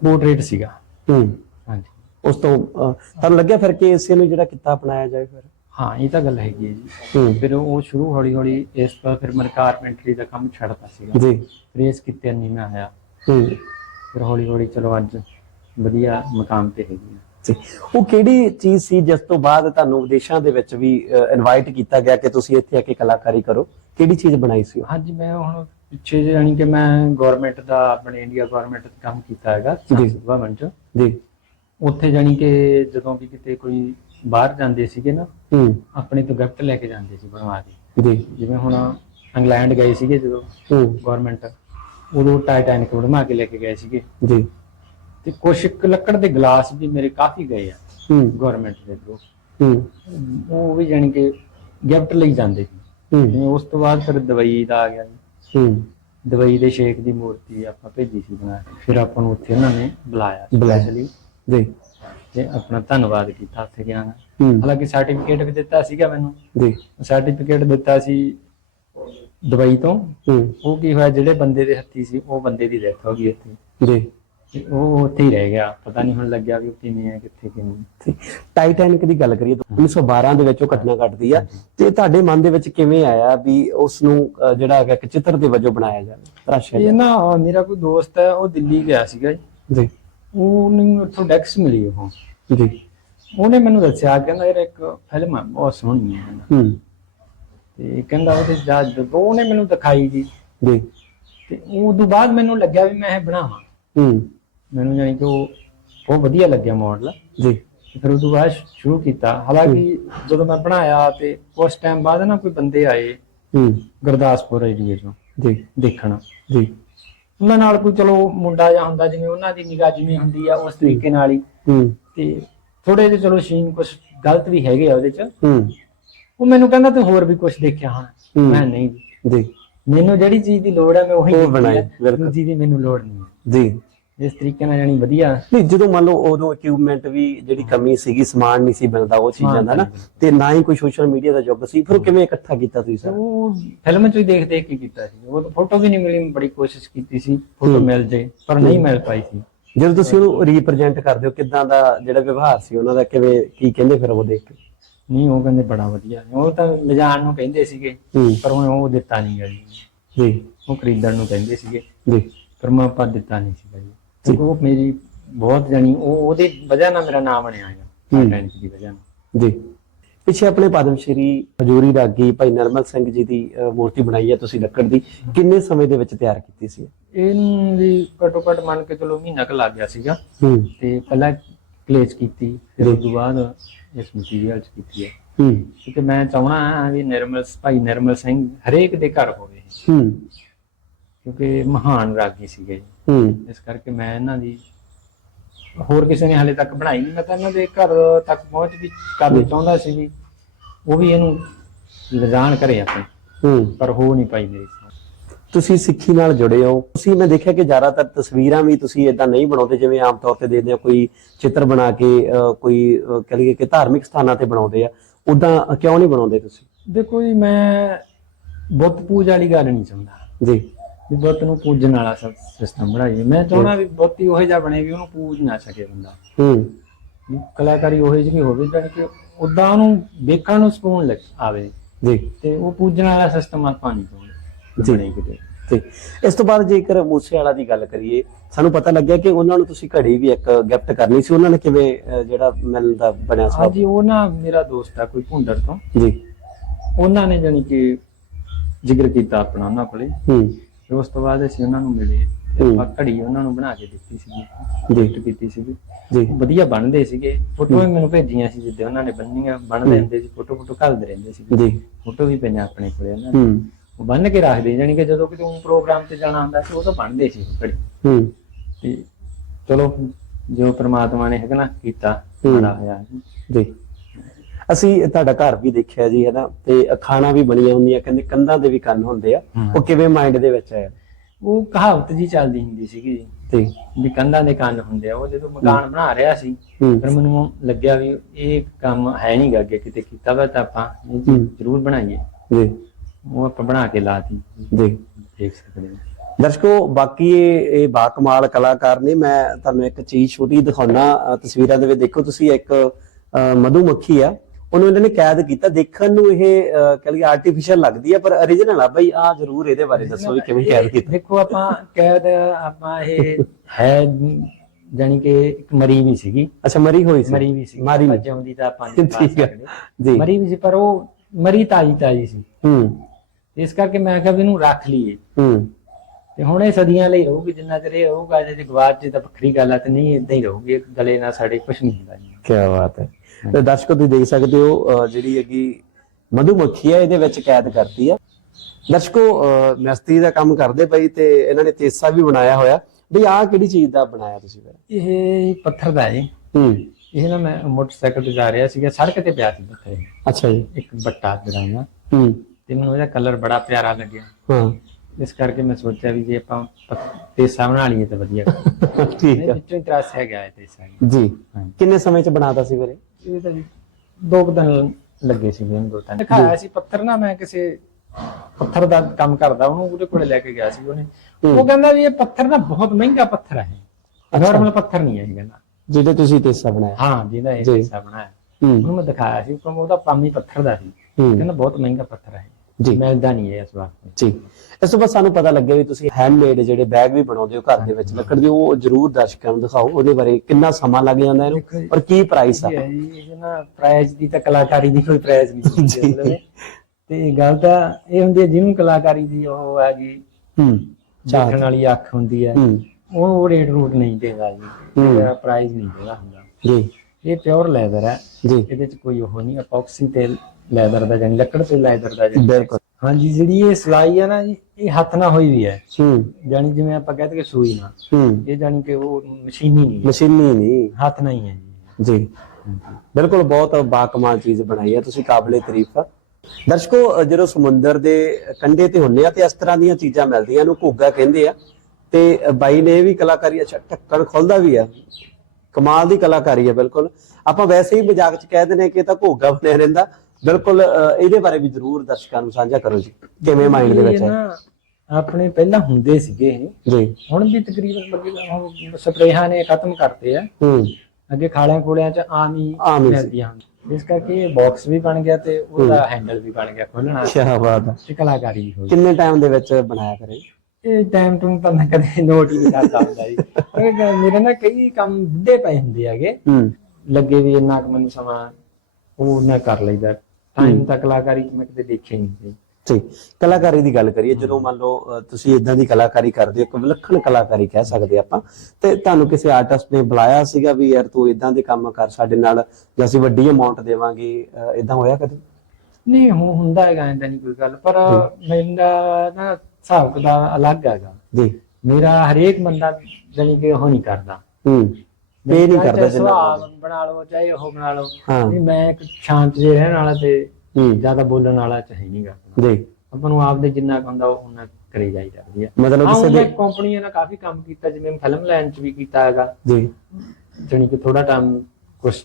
ਪੋਰਟਰੇਟ ਸੀਗਾ। ਹੂੰ। ਹਾਂਜੀ। ਉਸ ਤੋਂ ਤੁਹਾਨੂੰ ਲੱਗਿਆ ਫਿਰ ਕਿ ਇਸੇ ਨੂੰ ਜਿਹੜਾ ਕਿੱਤਾ ਅਪਣਾਇਆ ਜਾਏ ਫਿਰ? ਹਾਂ ਇਹ ਤਾਂ ਗੱਲ ਹੈਗੀ ਹੈ ਜੀ। ਫਿਰ ਉਹ ਸ਼ੁਰੂ ਹੌਲੀ ਹੌਲੀ ਇਸ ਤੋਂ ਫਿਰ ਮੈਂ ਕਾਰਪੈਂਟਰੀ ਦਾ ਕੰਮ ਛੱਡਤਾ ਸੀਗਾ। ਜੀ। ਫਿਰ ਇਸ ਕਿਤੇ ਨਹੀਂ ਮੈਂ ਆਇਆ। ਹੂੰ। ਫਿਰ ਹੌਲੀ ਹੌਲੀ ਚਲੋ ਅੱਜ ਵਧੀਆ ਮਕਾਮ ਤੇ ਹੈਗੀ ਹਾਂ। ਜੀ। ਉਹ ਕਿਹੜੀ ਚੀਜ਼ ਸੀ ਜਿਸ ਤੋਂ ਬਾਅਦ ਤੁਹਾਨੂੰ ਵਿਦੇਸ਼ਾਂ ਦੇ ਵਿੱਚ ਵੀ ਇਨਵਾਈਟ ਕੀਤਾ ਗਿਆ ਕਿ ਤੁਸੀਂ ਇੱਥੇ ਆ ਕੇ ਕਲਾਕਾਰੀ ਕਰੋ? ਕਿਹੜੀ ਚੀਜ਼ ਬਣਾਈ ਸੀ ਹਾਂਜੀ ਮੈਂ ਹੁਣ ਪਿੱਛੇ ਜਿਹੇ ਜਾਣੀ ਕਿ ਮੈਂ ਗਵਰਨਮੈਂਟ ਦਾ ਆਪਣੇ ਇੰਡੀਆ ਗਵਰਨਮੈਂਟ ਦਾ ਕੰਮ ਕੀਤਾ ਹੈਗਾ ਜੀ। ਗਵਰਨਮੈਂਟ ਚ। ਜੀ। ਉੱਥੇ ਜਾਣੀ ਕਿ ਜਦੋਂ ਵੀ ਕਿਤੇ ਕੋਈ ਬਾਹਰ ਜਾਂਦੇ ਸੀਗੇ ਨਾ ਹੂੰ। ਆਪਣੇ ਤੋਂ ਗਿਫਟ ਲੈ ਕੇ ਜਾਂਦੇ ਸੀ ਬਣਵਾ ਕੇ। ਜੀ। ਜਿਵੇਂ ਹੁਣ ਇੰਗਲੈਂਡ ਗਏ ਸੀਗੇ ਜਦੋਂ ਗਵਰਨਮੈਂਟ ਉਦੋਂ ਟਾਈਟੈਨਿਕ ਬਣਵਾ ਕੇ ਲੈ ਕੇ ਗਏ ਸੀਗੇ। ਜੀ। ਤੇ ਕੁਛ ਕੁ ਲੱਕੜ ਦੇ ਗਲਾਸ ਵੀ ਮੇਰੇ ਕਾਫੀ ਗਏ ਆ ਹੂੰ। ਗਵਰਨਮੈਂਟ ਦੇ ਥਰੂ ਹੂੰ। ਉਹ ਵੀ ਜਾਣੀ ਕਿ ਗਿਫਟ ਲਈ ਜਾਂਦੇ ਸੀ। ਉਸ ਤੋਂ ਬਾਅਦ ਫਿਰ ਦਵਾਈ ਦਾ ਆ ਗਿਆ ਜੀ। ਹੂੰ। ਦਵਾਈ ਦੇ ਸ਼ੇਖ ਦੀ ਮੂਰਤੀ ਆਪਾਂ ਭੇਜੀ ਸੀ ਬਣਾ ਕੇ। ਫਿਰ ਆਪਾਂ ਨੂੰ ਉੱਥੇ ਉਹਨਾਂ ਨੇ ਬੁਲਾਇਆ ਬੁਲਾਇਆ। ਸਪੈਸ਼ਲੀ ਜੀ। ਤੇ ਆਪਣਾ ਧੰਨਵਾਦ ਕੀਤਾ ਉੱਥੇ ਗਿਆ ਹਾਲਾਂਕਿ ਸਰਟੀਫਿਕੇਟ ਵੀ ਦਿੱਤਾ ਸੀਗਾ ਮੈਨੂੰ। ਜੀ। ਸਰਟੀਫਿਕੇਟ ਦਿੱਤਾ ਸੀ ਦਵਾਈ ਤੋਂ। ਉਹ ਕੀ ਹੋਇਆ ਜਿਹੜੇ ਬੰਦੇ ਦੇ ਹੱਥੀ ਸੀ ਉਹ ਬੰਦੇ ਦੀ ਡੈਥ ਹੋ ਗਈ ਉੱਥੇ। ਜੀ। ਤੇ ਉਹ ਉੱਥੇ ਹੀ ਰਹਿ ਗਿਆ। ਪਤਾ ਨਹੀਂ ਹੁਣ ਲੱਗਿਆ ਵੀ ਉਹ ਕਿਵੇਂ ਹੈ ਕਿੱਥੇ ਕਿਵੇਂ। ਟਾਈਟੈਨਿਕ ਦੀ ਗੱਲ ਕਰੀਏ ਤਾਂ 1912 ਦੇ ਵਿੱਚ ਉਹ ਘਟਨਾ ਘਟਦੀ ਆ। ਤੇ ਤੁਹਾਡੇ ਮਨ ਦੇ ਵਿੱਚ ਕਿਵੇਂ ਆਇਆ ਵੀ ਉਸ ਨੂੰ ਅਹ, ਜਿਹੜਾ ਹੈਗਾ ਇੱਕ ਚਿੱਤਰ ਦੇ ਵਜੋਂ ਬਣਾਇਆ ਜਾਵੇ? ਤਰਾਸ਼ਿਆ ਇਹ ਨਾ ਅਹ ਮੇਰਾ ਕੋਈ ਦੋਸਤ ਹੈ ਉਹ ਦਿੱਲੀ ਗਿਆ ਸੀਗਾ ਜੀ। ਜੀ। ਉਹਨੂੰ ਉੱਥੋਂ ਡੈਕਸ ਮਿਲੀ ਉਹ। ਜੀ। ਉਹਨੇ ਮੈਨੂੰ ਦੱਸਿਆ ਕਹਿੰਦਾ ਯਾਰ ਇੱਕ ਫਿਲਮ ਹੈ ਬਹੁਤ ਸੋਹਣੀ ਹੈ। ਹੂੰ। ਤੇ ਕਹਿੰਦਾ ਉਹਦੇ ਜਾ ਉਹਨੇ ਮੈਨੂੰ ਦਿਖਾਈ ਜੀ। ਜੀ। ਤੇ ਉਦੋਂ ਬਾਅਦ ਮੈਨੂੰ ਲੱਗਿਆ ਵੀ ਮੈਂ ਇਹ ਬਣਾਵਾਂ। ਹੂੰ। ਮੈਨੂੰ ਜਾਣੀ ਕਿ ਉਹ ਬਹੁਤ ਵਧੀਆ ਲੱਗਿਆ ਮਾਡਲ ਜੀ। ਫਿਰ ਉਦੋਂ ਬਾਅਦ ਸ਼ੁਰੂ ਕੀਤਾ। ਹਾਲਾਂਕਿ ਜਦੋਂ ਮੈਂ ਬਣਾਇਆ ਤੇ ਉਸ ਟਾਈਮ ਬਾਅਦ ਨਾ ਕੋਈ ਬੰਦੇ ਆਏ ਹੂੰ। ਗੁਰਦਾਸਪੁਰ ਏਰੀਏ ਤੋਂ ਜੀ। ਦੇਖਣ। ਜੀ। ਉਹਨਾਂ ਨਾਲ ਕੋਈ ਚਲੋ ਮੁੰਡਾ ਜਾਂ ਹੁੰਦਾ ਜਿਵੇਂ ਉਹਨਾਂ ਦੀ ਨਿਗਾਹ ਜਿਵੇਂ ਹੁੰਦੀ ਆ ਉਸ ਤਰੀਕੇ ਨਾਲ ਹੀ। ਹੂੰ। ਤੇ ਥੋੜੇ ਜਿਹੇ ਚਲੋ ਸੀਨ ਕੁਝ ਗਲਤ ਵੀ ਹੈਗੇ ਆ ਉਹਦੇ ਚ। ਹੂੰ। ਉਹ ਮੈਨੂੰ ਕਹਿੰਦਾ ਤੂੰ ਹੋਰ ਵੀ ਕੁਝ ਦੇਖਿਆ ਹੂੰ। ਮੈਂ ਨਹੀਂ। ਜੀ। ਮੈਨੂੰ ਜਿਹੜੀ ਚੀਜ਼ ਦੀ ਲੋੜ ਹੈ ਮੈਂ ਉਹੀ ਬਣਾਈ, ਬਿਲਕੁਲ। ਦੂਜੀ ਦੀ ਮੈਨੂੰ ਲੋੜ ਨਹੀਂ। ਜੀ। ਇਸ ਤਰੀਕੇ ਨਾਲ ਜਾਨੀ ਵਧੀਆ। ਨਹੀਂ ਜਦੋਂ ਮੰਨ ਲਓ ਉਦੋਂ ਇਕਵਿਪਮੈਂਟ ਵੀ ਜਿਹੜੀ ਕਮੀ ਸੀਗੀ ਸਮਾਨ ਨਹੀਂ ਸੀ ਮਿਲਦਾ ਉਹ ਚੀਜ਼ਾਂ ਦਾ ਨਾ ਤੇ ਨਾ ਹੀ ਕੋਈ ਸੋਸ਼ਲ ਮੀਡੀਆ ਦਾ ਯੁੱਗ ਸੀ। ਫਿਰ ਉਹ ਕਿਵੇਂ ਇਕੱਠਾ ਕੀਤਾ ਤੁਸੀਂ ਸਰ? ਉਹ ਫਿਲਮ ਚ ਹੀ ਦੇਖ ਦੇਖ ਕੇ ਕੀਤਾ ਸੀ। ਉਹ ਤਾਂ ਫੋਟੋ ਵੀ ਨਹੀਂ ਮਿਲੀ ਬੜੀ ਕੋਸ਼ਿਸ਼ ਕੀਤੀ ਸੀ ਫੋਟੋ। ਮਿਲ ਜੇ ਪਰ ਨਹੀਂ ਮਿਲ ਪਾਈ ਸੀ। ਜਦੋਂ ਤੁਸੀਂ ਉਹਨੂੰ ਰੀਪ੍ਰੈਜ਼ੈਂਟ ਕਰਦੇ ਹੋ ਕਿਦਾਂ ਦਾ ਜਿਹੜਾ ਵਿਵਹਾਰ ਸੀ ਉਹਨਾਂ ਦਾ ਕਿਵੇਂ ਕੀ ਕਹਿੰਦੇ ਫਿਰ ਉਹ ਦੇਖ ਕੇ? ਨਹੀਂ ਉਹ ਕਹਿੰਦੇ ਬੜਾ ਵਧੀਆ। ਉਹ ਤਾਂ ਲਿਜਾਣ ਨੂੰ ਕਹਿੰਦੇ ਸੀਗੇ ਪਰ ਉਹਨੇ ਉਹ ਦਿੱਤਾ ਨਹੀਂ ਗਾ ਜੀ। ਜੀ ਉਹ ਖਰੀਦਣ ਨੂੰ ਕਹਿੰਦੇ ਸੀਗੇ। ਜੀ। ਪਰ ਮੈਂ ਆਪਾਂ ਦਿੱਤਾ ਨਹੀਂ ਸੀਗਾ ਜੀ ਕਿਉਂਕਿ ਉਹ ਮੇਰੀ ਬਹੁਤ ਜਾਨੀ ਉਹ ਉਹਦੀ ਵਜ੍ਹਾ ਨਾਲ ਮੇਰਾ ਨਾਮ ਬਣਿਆ ਹੈਗਾ। ਟੈਂਟ ਦੀ ਵਜ੍ਹਾ ਨਾਲ। ਜੀ। ਪਿੱਛੇ ਆਪਣੇ ਪਦਮ ਸ਼੍ਰੀ ਹਜੂਰੀ ਰਾਗੀ ਭਾਈ ਨਰਮਲ ਸਿੰਘ ਜੀ ਦੀ ਮੂਰਤੀ ਬਣਾਈ ਹੈ ਤੁਸੀਂ ਲੱਕੜ ਦੀ। ਕਿੰਨੇ ਸਮੇਂ ਦੇ ਵਿੱਚ ਤਿਆਰ ਕੀਤੀ ਸੀ? ਇਹਨੂੰ ਵੀ ਘੱਟੋ ਘੱਟ ਮੰਨ ਕੇ ਚਲੋ ਮਹੀਨਾ ਕੁ ਲੱਗ ਗਿਆ ਸੀਗਾ। ਤੇ ਪਹਿਲਾਂ ਕਲੇਜ ਕੀਤੀ ਫਿਰ। ਉਸ ਤੋਂ ਬਾਅਦ ਇਸ ਮਟੀਰੀਅਲ ਚ ਕੀਤੀ ਹੈ। ਕਿਉਂਕਿ ਮੈਂ ਚਾਹਣਾ ਵੀ ਨਿਰਮਲ ਭਾਈ ਨਿਰਮਲ ਸਿੰਘ ਹਰੇਕ ਦੇ ਘਰ ਹੋਵੇ। ਕਿਉਂਕਿ ਮਹਾਨ ਰਾਗੀ ਸੀਗੇ। ਹੂੰ। ਇਸ ਕਰਕੇ ਮੈਂ ਇਹਨਾਂ ਦੀ ਹੋਰ ਕਿਸੇ ਨੇ ਹਾਲੇ ਤੱਕ ਬਣਾਈ ਨਹੀਂ। ਮੈਂ ਤਾਂ ਇਹਨਾਂ ਦੇ ਘਰ ਤੱਕ ਪਹੁੰਚ ਵੀ ਕਰਨੀ ਚਾਹੁੰਦਾ ਸੀ ਵੀ ਉਹ ਵੀ ਇਹਨੂੰ ਲਿਜਾਣ ਕਰੇ ਆਪਣੇ। ਹੂੰ। ਪਰ ਹੋ ਨਹੀਂ ਪਾਈ ਮੇਰੀ ਤੁਸੀਂ ਸਿੱਖੀ ਨਾਲ ਜੁੜੇ ਹੋ। ਤੁਸੀਂ ਮੈਂ ਦੇਖਿਆ ਕਿ ਜ਼ਿਆਦਾਤਰ ਤਸਵੀਰਾਂ ਵੀ ਤੁਸੀਂ ਇਦਾਂ ਨਹੀਂ ਬਣਾਉਂਦੇ ਜਿਵੇਂ ਆਮ ਤੌਰ ਤੇ ਦੇਖਦੇ ਆ ਕੋਈ ਚਿੱਤਰ ਬਣਾ ਕੇ ਕੋਈ ਕਹਿ ਲਈਏ ਕਿ ਧਾਰਮਿਕ ਸਥਾਨਾਂ ਤੇ ਬਣਾਉਂਦੇ ਆ। ਉਦਾਂ ਕਿਉਂ ਨਹੀਂ ਬਣਾਉਂਦੇ ਤੁਸੀਂ? ਦੇਖੋ ਜੀ ਮੈਂ ਬੁੱਤ ਪੂਜਾ ਵਾਲੀ ਗੱਲ ਨਹੀਂ ਚਾਹੁੰਦਾ ਜੀ। ਵੀ ਬੁੱਤ ਨੂੰ ਪੂਜਣ ਵਾਲਾ ਸਿਸਟਮ ਬਣਾਈਏ ਮੈਂ ਚਾਹੁੰਦਾ ਵੀ ਬੁੱਤ ਉਹੋ ਜਿਹਾ ਬਣੇ ਵੀ ਉਹਨੂੰ ਪੂਜ ਨਾ ਸਕੇ ਬੰਦਾ। ਹੂੰ। ਕਲਾਕਾਰੀ ਉਹੋ ਜਿਹੀ ਹੋਵੇ ਜਾਣੀ ਕਿ ਉਦਾਂ ਉਹਨੂੰ ਵੇਖਣ ਨੂੰ ਸਕੂਨ ਲੱਗ ਆਵੇ। ਜੀ। ਤੇ ਉਹ ਪੂਜਣ ਵਾਲਾ ਸਿਸਟਮ ਆਪਾਂ ਨਹੀਂ ਚਾਹੁੰਦੇ ਜੀ। ਕਿਤੇ। ਤੇ ਇਸ ਤੋਂ ਬਾਅਦ ਜੇਕਰ ਮੂਸੇ ਵਾਲਾ ਦੀ ਗੱਲ ਕਰੀਏ ਸਾਨੂੰ ਪਤਾ ਲੱਗਿਆ ਕਿ ਉਹਨਾਂ ਨੂੰ ਤੁਸੀਂ ਘੜੀ ਵੀ ਇੱਕ ਗਿਫਟ ਕਰਨੀ ਸੀ। ਉਹਨਾਂ ਨੇ ਕਿਵੇਂ ਜਿਹੜਾ ਮਿਲਣ ਦਾ ਬਣਿਆ ਸਵਾਬ ਹਾਂਜੀ ਉਹ ਨਾ ਮੇਰਾ ਦੋਸਤ ਆ ਕੋਈ ਭੁੰਡਰ ਤੋਂ। ਜੀ। ਉਹਨਾਂ ਨੇ ਜਾਣੀ ਕਿ ਜ਼ਿਕਰ ਕੀਤਾ ਆਪਣਾ ਉਹਨਾਂ ਕੋਲੇ। ਹੂੰ। ਫਿਰ ਉਸ ਤੋਂ ਬਾਅਦ ਅਸੀਂ ਉਹਨਾਂ ਨੂੰ ਮਿਲੇ ਤੇ। ਆਪਾਂ ਘੜੀ ਉਹਨਾਂ ਨੂੰ ਬਣਾ ਕੇ ਦਿੱਤੀ ਸੀਗੀ ਜੀ। ਗਿਫਟ ਕੀਤੀ ਸੀਗੀ। ਜੀ। ਵਧੀਆ ਬਣਦੇ ਸੀਗੇ। ਫੋਟੋ ਵੀ ਮੈਨੂੰ ਭੇਜੀਆਂ ਸੀ ਜਿੱਦੇ ਉਹਨਾਂ ਨੇ ਬੰਨੀਆਂ ਬਣ ਹੂੰ। ਲੈਂਦੇ ਸੀ ਫੋਟੋ ਫੋਟੋ ਘੱਲਦੇ ਰਹਿੰਦੇ ਸੀ ਜੀ। ਫੋਟੋ ਵੀ ਪਈਆਂ ਆਪਣੇ ਕੋਲੇ ਉਹਨਾਂ ਉਹ ਬੰਨ ਕੇ ਰੱਖਦੇ ਜਾਨੀ ਕਿ ਜਦੋਂ ਕਿਤੇ ਪ੍ਰੋਗਰਾਮ ਤੇ ਜਾਣਾ ਹੁੰਦਾ ਸੀ ਉਹ ਤਾਂ ਬਣਦੇ ਸੀ ਉਹ ਘੜੀ। ਹੂੰ। ਤੇ ਚਲੋ ਜੋ ਪ੍ਰਮਾਤਮਾ ਨੇ ਹੈਗਾ ਨਾ ਕੀਤਾ। ਬੜਾ ਹੋਇਆ। ਜੀ। ਅਸੀਂ ਤੁਹਾਡਾ ਘਰ ਵੀ ਦੇਖਿਆ ਜੀ ਹੈ ਨਾ ਤੇ ਖਾਣਾ ਵੀ ਬਣੀਆਂ ਹੁੰਦੀਆਂ ਕਹਿੰਦੇ ਕੰਧਾਂ ਦੇ ਵੀ ਕੰਨ ਹੁੰਦੇ ਆ। ਉਹ ਕਿਵੇਂ ਮਾਈਂਡ ਦੇ ਵਿੱਚ ਆਇਆ? ਉਹ ਕਹਾਵਤ ਜੀ ਚੱਲਦੀ ਹੁੰਦੀ ਸੀਗੀ ਜੀ ਵੀ ਕੰਧਾਂ ਦੇ ਕੰਨ ਹੁੰਦੇ ਆ। ਉਹ ਜਦੋਂ ਮਕਾਨ ਬਣਾ ਰਿਹਾ ਸੀ ਫਿਰ ਮੈਨੂੰ ਲੱਗਿਆ ਵੀ ਇਹ ਕੰਮ ਹੈ ਨਹੀਂ ਗਾ ਅੱਗੇ ਕਿਤੇ ਕੀਤਾ ਵਾ ਤਾਂ ਆਪਾਂ ਇਹ ਜ਼ਰੂਰ ਬਣਾਈਏ। ਜੀ। ਉਹ ਆਪਾਂ ਬਣਾ ਕੇ ਲਾਤੀ ਜੀ। ਦੇਖ ਸਕਦੇ ਹਾਂ। ਦਰਸ਼ਕੋ ਬਾਕੀ ਇਹ ਇਹ ਬਾਕਮਾਲ ਕਲਾਕਾਰ ਨੇ ਮੈਂ ਤੁਹਾਨੂੰ ਇੱਕ ਚੀਜ਼ ਛੋਟੀ ਦਿਖਾਉਣਾ ਤਸਵੀਰਾਂ ਦੇ ਵਿੱਚ ਦੇਖੋ ਤੁਸੀਂ ਇੱਕ ਅ, ਮਧੂਮੱਖੀ ਆ। ਉਹਨੂੰ ਇਹਨਾਂ ਨੇ ਕੈਦ ਕੀਤਾ। ਦੇਖਣ ਨੂੰ ਇਹ ਕਹਿ ਆਰਟੀਫੀਸ਼ੀਅਲ ਲੱਗਦੀ ਆ ਪਰ origignal ਆ। ਬਈ ਆ ਜ਼ਰੂਰ ਇਹਦੇ ਬਾਰੇ ਦੱਸੋ ਵੀ ਕਿਵੇਂ ਕੈਦ ਕੀਤਾ। ਦੇਖੋ ਆਪਾਂ ਕੈਦ ਆਪਾਂ ਇਹ ਹੈ ਜਾਨੀ ਕਿ ਇੱਕ ਮਰੀ ਵੀ ਸੀਗੀ। ਅੱਛਾ ਮਰੀ ਹੋਈ ਸੀ। ਮਰੀ ਵੀ ਸੀ ਮਰੀ ਵੀ। ਜਿਉਂਦੀ ਤਾਂ ਆਪਾਂ ਨਹੀਂ ਪਾ ਠੀਕ ਹੈ ਸਕਦੇ। ਜੀ। ਮਰੀ ਵੀ ਸੀ ਪਰ ਉਹ ਮਰੀ ਤਾਜੀ ਤਾਜੀ ਸੀ। ਹੂੰ। ਇਸ ਕਰਕੇ ਮੈਂ ਕਿਹਾ ਵੀ ਇਹਨੂੰ ਰੱਖ ਲਈਏ। ਹੂੰ। ਤੇ ਹੁਣ ਇਹ ਸਦੀਆਂ ਲਈ ਰਹੂਗੀ ਜਿੰਨਾ ਚਿਰ ਇਹ ਰਹੂਗਾ ਜੇ ਗਵਾਚ ਜੇ ਤਾਂ ਵੱਖਰੀ ਗੱਲ ਆ ਤੇ ਨਹੀਂ ਇਦਾਂ ਹੀ ਰਹੂਗੀ। ਗਲੇ ਨਾਲ ਸਾਡੇ ਕੁਝ ਨਹੀਂ ਹੁੰਦਾ ਜੀ। ਕੀ ਬਾਤ ਹੈ। ਤੇ ਦਰਸ਼ਕੋ ਤੁਸੀਂ ਦੇਖ ਸਕਦੇ ਹੋ ਜਿਹੜੀ ਹੈਗੀ ਮਧੂਮੱਖੀ ਹੈ ਇਹਦੇ ਵਿੱਚ ਕੈਦ ਕਰਤੀ ਆ ਦਰਸ਼ਕੋ ਮਿਸਤਰੀ ਦਾ ਕੰਮ ਕਰਦੇ ਪਈ ਤੇ ਇਹਨਾਂ ਨੇ ਤੇਸਾ ਵੀ ਬਣਾਇਆ ਹੋਇਆ। ਵੀ ਆਹ ਕਿਹੜੀ ਚੀਜ਼ ਦਾ ਬਣਾਇਆ ਤੁਸੀਂ ਫਿਰ? ਇਹ ਪੱਥਰ ਦਾ ਹੈ ਹੂੰ। ਇਹ ਨਾ ਮੈਂ ਮੋਟਰਸਾਈਕਲ ਤੇ ਜਾ ਰਿਹਾ ਸੀਗਾ ਸੜਕ ਤੇ ਪਿਆ ਸੀ ਪੱਥਰ। ਇਹ। ਅੱਛਾ ਜੀ। ਇੱਕ ਬੱਟਾ ਜਿਹੜਾ ਹੂੰ। ਤੇ ਮੈਨੂੰ ਇਹਦਾ ਕਲਰ ਬੜਾ ਪਿਆਰਾ ਲੱਗਿਆ। ਹਾਂ। ਇਸ ਕਰਕੇ ਮੈਂ ਸੋਚਿਆ ਵੀ ਜੇ ਆਪਾਂ ਤੇਸਾ ਬਣਾ ਲਈਏ ਤਾਂ ਵਧੀਆ। ਠੀਕ ਇਹ ਹੈ ਵਿੱਚੋਂ ਹੀ ਤਰਾਸਿਆ ਗਿਆ ਹੈ ਤੇਸਾ ਜੀ। ਕਿੰਨੇ ਸਮੇਂ ਚ ਬਣਾਤਾ ਸੀ ਵੀਰੇ ਇਹ ਤਾਂ ਜੀ ਦੋ ਕੁ ਦਿਨ ਲੱਗੇ ਸੀ ਮੈਨੂੰ ਦੋ ਤਿੰਨ। ਦਿਖਾਇਆ ਸੀ ਪੱਥਰ ਨਾ ਮੈਂ ਕਿਸੇ ਪੱਥਰ ਦਾ ਕੰਮ ਕਰਦਾ ਉਹਨੂੰ ਉਹਦੇ ਕੋਲੇ ਲੈ ਕੇ ਗਿਆ ਸੀ ਉਹਨੇ। ਉਹ ਕਹਿੰਦਾ ਵੀ ਇਹ ਪੱਥਰ ਨਾ ਬਹੁਤ ਮਹਿੰਗਾ ਪੱਥਰ ਹੈ ਨਾਰਮਲ ਪੱਥਰ ਨਹੀਂ ਹੈ ਇਹ ਕਹਿੰਦਾ। ਜਿਹਦੇ ਤੁਸੀਂ ਤੇਸਾ ਬਣਾਇਆ। ਹਾਂ ਜਿਹਦਾ ਇਹ। ਹਿੱਸਾ ਬਣਾਇਆ। ਹੂੰ। ਉਹਨੂੰ ਮੈਂ ਦਿਖਾਇਆ ਸੀ ਪਰ ਉਹਦਾ ਹੀ ਪੱਥਰ ਦਾ ਸੀ। ਕਹਿੰਦਾ ਬਹੁਤ ਮਹਿੰਗਾ ਪੱਥਰ ਹੈ ਜੀ। ਮਿਲਦਾ ਨਹੀਂ ਹੈ ਇਸ ਵਾਸਤੇ ਜੀ। ਇਸ ਤੋਂ ਬਾਅਦ ਸਾਨੂੰ ਪਤਾ ਲੱਗਿਆ ਵੀ ਤੁਸੀਂ ਹੈਂਡਮੇਡ ਜਿਹੜੇ ਬੈਗ ਵੀ ਬਣਾਉਂਦੇ ਹੋ ਘਰ ਦੇ ਵਿੱਚ ਲੱਕੜ ਦੇ ਉਹ ਜਰੂਰ ਦਰਸ਼ਕਾਂ ਨੂੰ ਦਿਖਾਓ ਉਹਦੇ ਬਾਰੇ ਕਿੰਨਾ ਸਮਾਂ ਲੱਗ ਜਾਂਦਾ ਇਹਨੂੰ ਔਰ ਕੀ ਪ੍ਰਾਈਸ ਆ? ਇਹ ਨਾ ਪ੍ਰਾਈਜ਼ ਦੀ ਤਾਂ ਕਲਾਕਾਰੀ ਦੀ ਕੋਈ ਪ੍ਰਾਈਜ਼ ਨਹੀਂ ਜੀ। ਤੇ ਗੱਲ ਤਾਂ ਇਹ ਹੁੰਦੀ ਹੈ ਜਿਹਨੂੰ ਕਲਾਕਾਰੀ ਦੀ ਉਹ ਹੈਗੀ ਹੂੰ ਦੇਖਣ ਵਾਲੀ ਅੱਖ ਹੁੰਦੀ ਹੈ। ਉਹ ਰੇਟ ਰੂਟ ਨਹੀਂ ਦੇਗਾ ਜੀ। ਇਹਦਾ ਪ੍ਰਾਈਜ਼ ਨਹੀਂ ਦੇਗਾ ਹੁੰਦਾ। ਜੀ। ਇਹ ਪਿਓਰ ਲੈਦਰ ਹੈ। ਜੀ। ਇਹਦੇ ਚ ਕੋਈ ਉਹ ਨਹੀਂ ਅਪੌਕਸੀ ਤੇ ਲੈਦਰ ਦਾ ਜਾਨੀ ਲੱਕੜ ਤੇ ਲੈਦਰ ਦਾ ਜਾਨੀ ਬਿਲਕੁਲ। ਹਾਂਜੀ ਜਿਹੜੀ ਇਹ ਸਲਾਈ ਹੈ ਨਾ ਜੀ ਇਹ ਹੱਥ ਨਾਲ ਹੋਈ ਵੀ ਹੈ। ਹੂੰ। ਜਾਨੀ ਜਿਵੇਂ ਆਪਾਂ ਕਹਿੰਦੇ ਕਿ ਸੂਈ ਨਾਲ। ਹੂੰ। ਇਹ ਜਾਨੀ ਕਿ ਉਹ ਮਸ਼ੀਨੀ ਨਹੀਂ ਹੈ। ਮਸ਼ੀਨੀ ਨਹੀਂ। ਹੱਥ ਨਾਲ ਹੀ ਹੈ ਜੀ। ਜੀ। ਬਿਲਕੁਲ ਬਹੁਤ ਬਾਕਮਾਲ ਚੀਜ਼ ਬਣਾਈ ਹੈ ਤੁਸੀਂ ਕਾਬਲੇ ਤਾਰੀਫ ਆ। ਦਰਸ਼ਕੋ ਅ, ਜਦੋਂ ਸਮੁੰਦਰ ਦੇ ਕੰਢੇ ਤੇ ਹੁੰਨੇ ਆ ਤੇ ਇਸ ਤਰ੍ਹਾਂ ਦੀਆਂ ਚੀਜ਼ਾਂ ਮਿਲਦੀਆਂ ਇਹਨੂੰ ਘੋਗਾ ਕਹਿੰਦੇ ਆ। ਤੇ ਅ, ਬਾਈ ਨੇ ਇਹ ਵੀ ਕਲਾਕਾਰੀ ਅੱਛਾ ਢੱਕਣ ਖੁੱਲਦਾ ਵੀ ਆ। ਕਮਾਲ ਦੀ ਕਲਾਕਾਰੀ ਹੈ ਬਿਲਕੁਲ। ਆਪਾਂ ਵੈਸੇ ਹੀ ਮਜ਼ਾਕ ਚ ਕਹਿ ਦਿੰਦੇ ਹਾਂ ਕਿ ਇਹ ਤਾਂ ਘੋਗਾ ਬਣਿਆ ਰਹਿੰਦਾ। ਬਿਲਕੁਲ ਅ, ਇਹਦੇ ਬਾਰੇ ਵੀ ਜ਼ਰੂਰ ਦਰਸ਼ਕਾਂ ਨੂੰ ਸਾਂਝਾ ਕਰੋ ਜੀ। ਕਿਵੇਂ ਮਾਈਂਡ ਦੇ ਵਿੱਚ ਇਹ ਹੈ ਨਾ ਆਪਣੇ ਪਹਿਲਾਂ ਹੁੰਦੇ ਸੀਗੇ ਇਹ। ਜੀ। ਹੁਣ ਵੀ ਤਕਰੀਬਨ ਲੱਗੇਗਾ ਹੁਣ ਸਪਰੇਹਾਂ ਨੇ ਖਤਮ ਕਰਤੇ ਆ। ਹੂੰ। ਅੱਗੇ ਖਾਲਿਆਂ ਕੋਲਿਆਂ ਚ ਆਮ ਹੀ ਆਮ ਹੀ ਸੀ। ਮਿਲਦੀਆਂ ਹਨ। ਇਸ ਕਰਕੇ ਬਾਕਸ ਵੀ ਬਣ ਗਿਆ ਤੇ ਉਹਦਾ ਹੈਂਡਲ ਵੀ ਬਣ ਗਿਆ ਖੋਲਣਾ। ਕੀ ਬਾਤ ਹੈ। ਤੇ ਕਲਾਕਾਰੀ ਵੀ ਹੋ ਗਈ ਕਿੰਨੇ ਟਾਈਮ ਦੇ ਵਿੱਚ ਬਣਾਇਆ ਕਰੇ? ਇਹ ਟਾਈਮ ਟੂਮ ਤਾਂ ਮੈਂ ਕਦੇ ਨੋਟ ਹੀ ਨਹੀਂ ਕਰਦਾ ਹੁੰਦਾ ਜੀ। ਕਿਉਂਕਿ ਮੇਰੇ ਨਾਲ ਕਈ ਕੰਮ ਬੁੱਢੇ ਪਏ ਹੁੰਦੇ ਹੈਗੇ। ਹੂੰ। ਲੱਗੇ ਵੀ ਇੰਨਾ ਕੁ ਮੈਨੂੰ ਸਮਾਂ ਉਹ ਨਾ ਕਰ ਲਈਦਾ। ਟਾਈਮ ਤਾਂ ਕਲਾਕਾਰੀ ਮੈਂ ਕਦੇ ਦੇਖਿਆ ਹੀ ਨਹੀਂ ਸੀ। ਠੀਕ ਕਲਾਕਾਰੀ ਦੀ ਗੱਲ ਕਰੀਏ ਜਦੋਂ ਮੰਨ ਲਓ ਤੁਸੀਂ ਇਦਾਂ ਦੀ ਕਲਾਕਾਰੀ ਕਰਦੇ ਹੋ ਇੱਕ ਵਿਲੱਖਣ ਕਲਾਕਾਰੀ ਕਹਿ ਸਕਦੇ ਆਪਾਂ ਤੇ ਤੁਹਾਨੂੰ ਕਿਸੇ ਆਰਟਿਸਟ ਨੇ ਬੁਲਾਇਆ ਸੀਗਾ ਵੀ ਯਾਰ ਤੂੰ ਇਦਾਂ ਦੇ ਕੰਮ ਕਰ ਸਾਡੇ ਨਾਲ ਜਾਂ ਅਸੀਂ ਵੱਡੀ ਅਮਾਉਂਟ ਦੇਵਾਂਗੇ ਇਦਾਂ ਹੋਇਆ ਕਦੇ? ਨਹੀਂ ਹੁ- ਹੁੰਦਾ ਹੈਗਾ ਐਂਦਾ ਨਹੀਂ ਕੋਈ ਗੱਲ ਪਰ ਮੇਰਾ ਨਾ ਹਿਸਾਬ ਕਿਤਾਬ ਅਲੱਗ ਹੈਗਾ। ਜੀ। ਮੇਰਾ ਹਰੇਕ ਬੰਦਾ ਜਾਨੀ ਕਿ ਉਹ ਨਹੀਂ ਕਰਦਾ। ਹੂੰ। ਇਹ ਨਹੀਂ ਕਰਦਾ ਜਿੰਨਾ ਸੁਭਾਅ ਬਣਾ ਲਓ ਚਾਹੇ ਉਹ ਬਣਾ ਲਓ। ਹਾਂ। ਵੀ ਮੈਂ ਇੱਕ ਸ਼ਾਂਤ ਜਿਹੇ ਰਹਿਣ ਵਾਲਾ ਤੇ ਹੂੰ। ਜ਼ਿਆਦਾ ਬੋਲਣ ਵਾਲਾ ਚਾਹੀ ਨਹੀਂ ਕਰਦਾ ਜੀ ਆਪਾਂ ਨੂੰ ਆਪਦੇ ਜਿੰਨਾ ਕੁ ਹੁੰਦਾ ਉਹ ਉਹਨਾਂ ਕਰੇ ਵਧੀਆ ਮਤਲਬ ਹਾਂ ਕਿਸੇ ਉਹਨੇ ਦੇ ਕੰਪਨੀ ਨਾਲ ਕਾਫੀ ਕੰਮ ਕੀਤਾ ਜਿਵੇਂ ਫਿਲਮ ਲਾਈਨ ਚ ਵੀ ਕੀਤਾ ਹੈਗਾ। ਜੀ। ਜਾਣੀ ਕਿ ਥੋੜਾ ਟਾਈਮ ਕੁਝ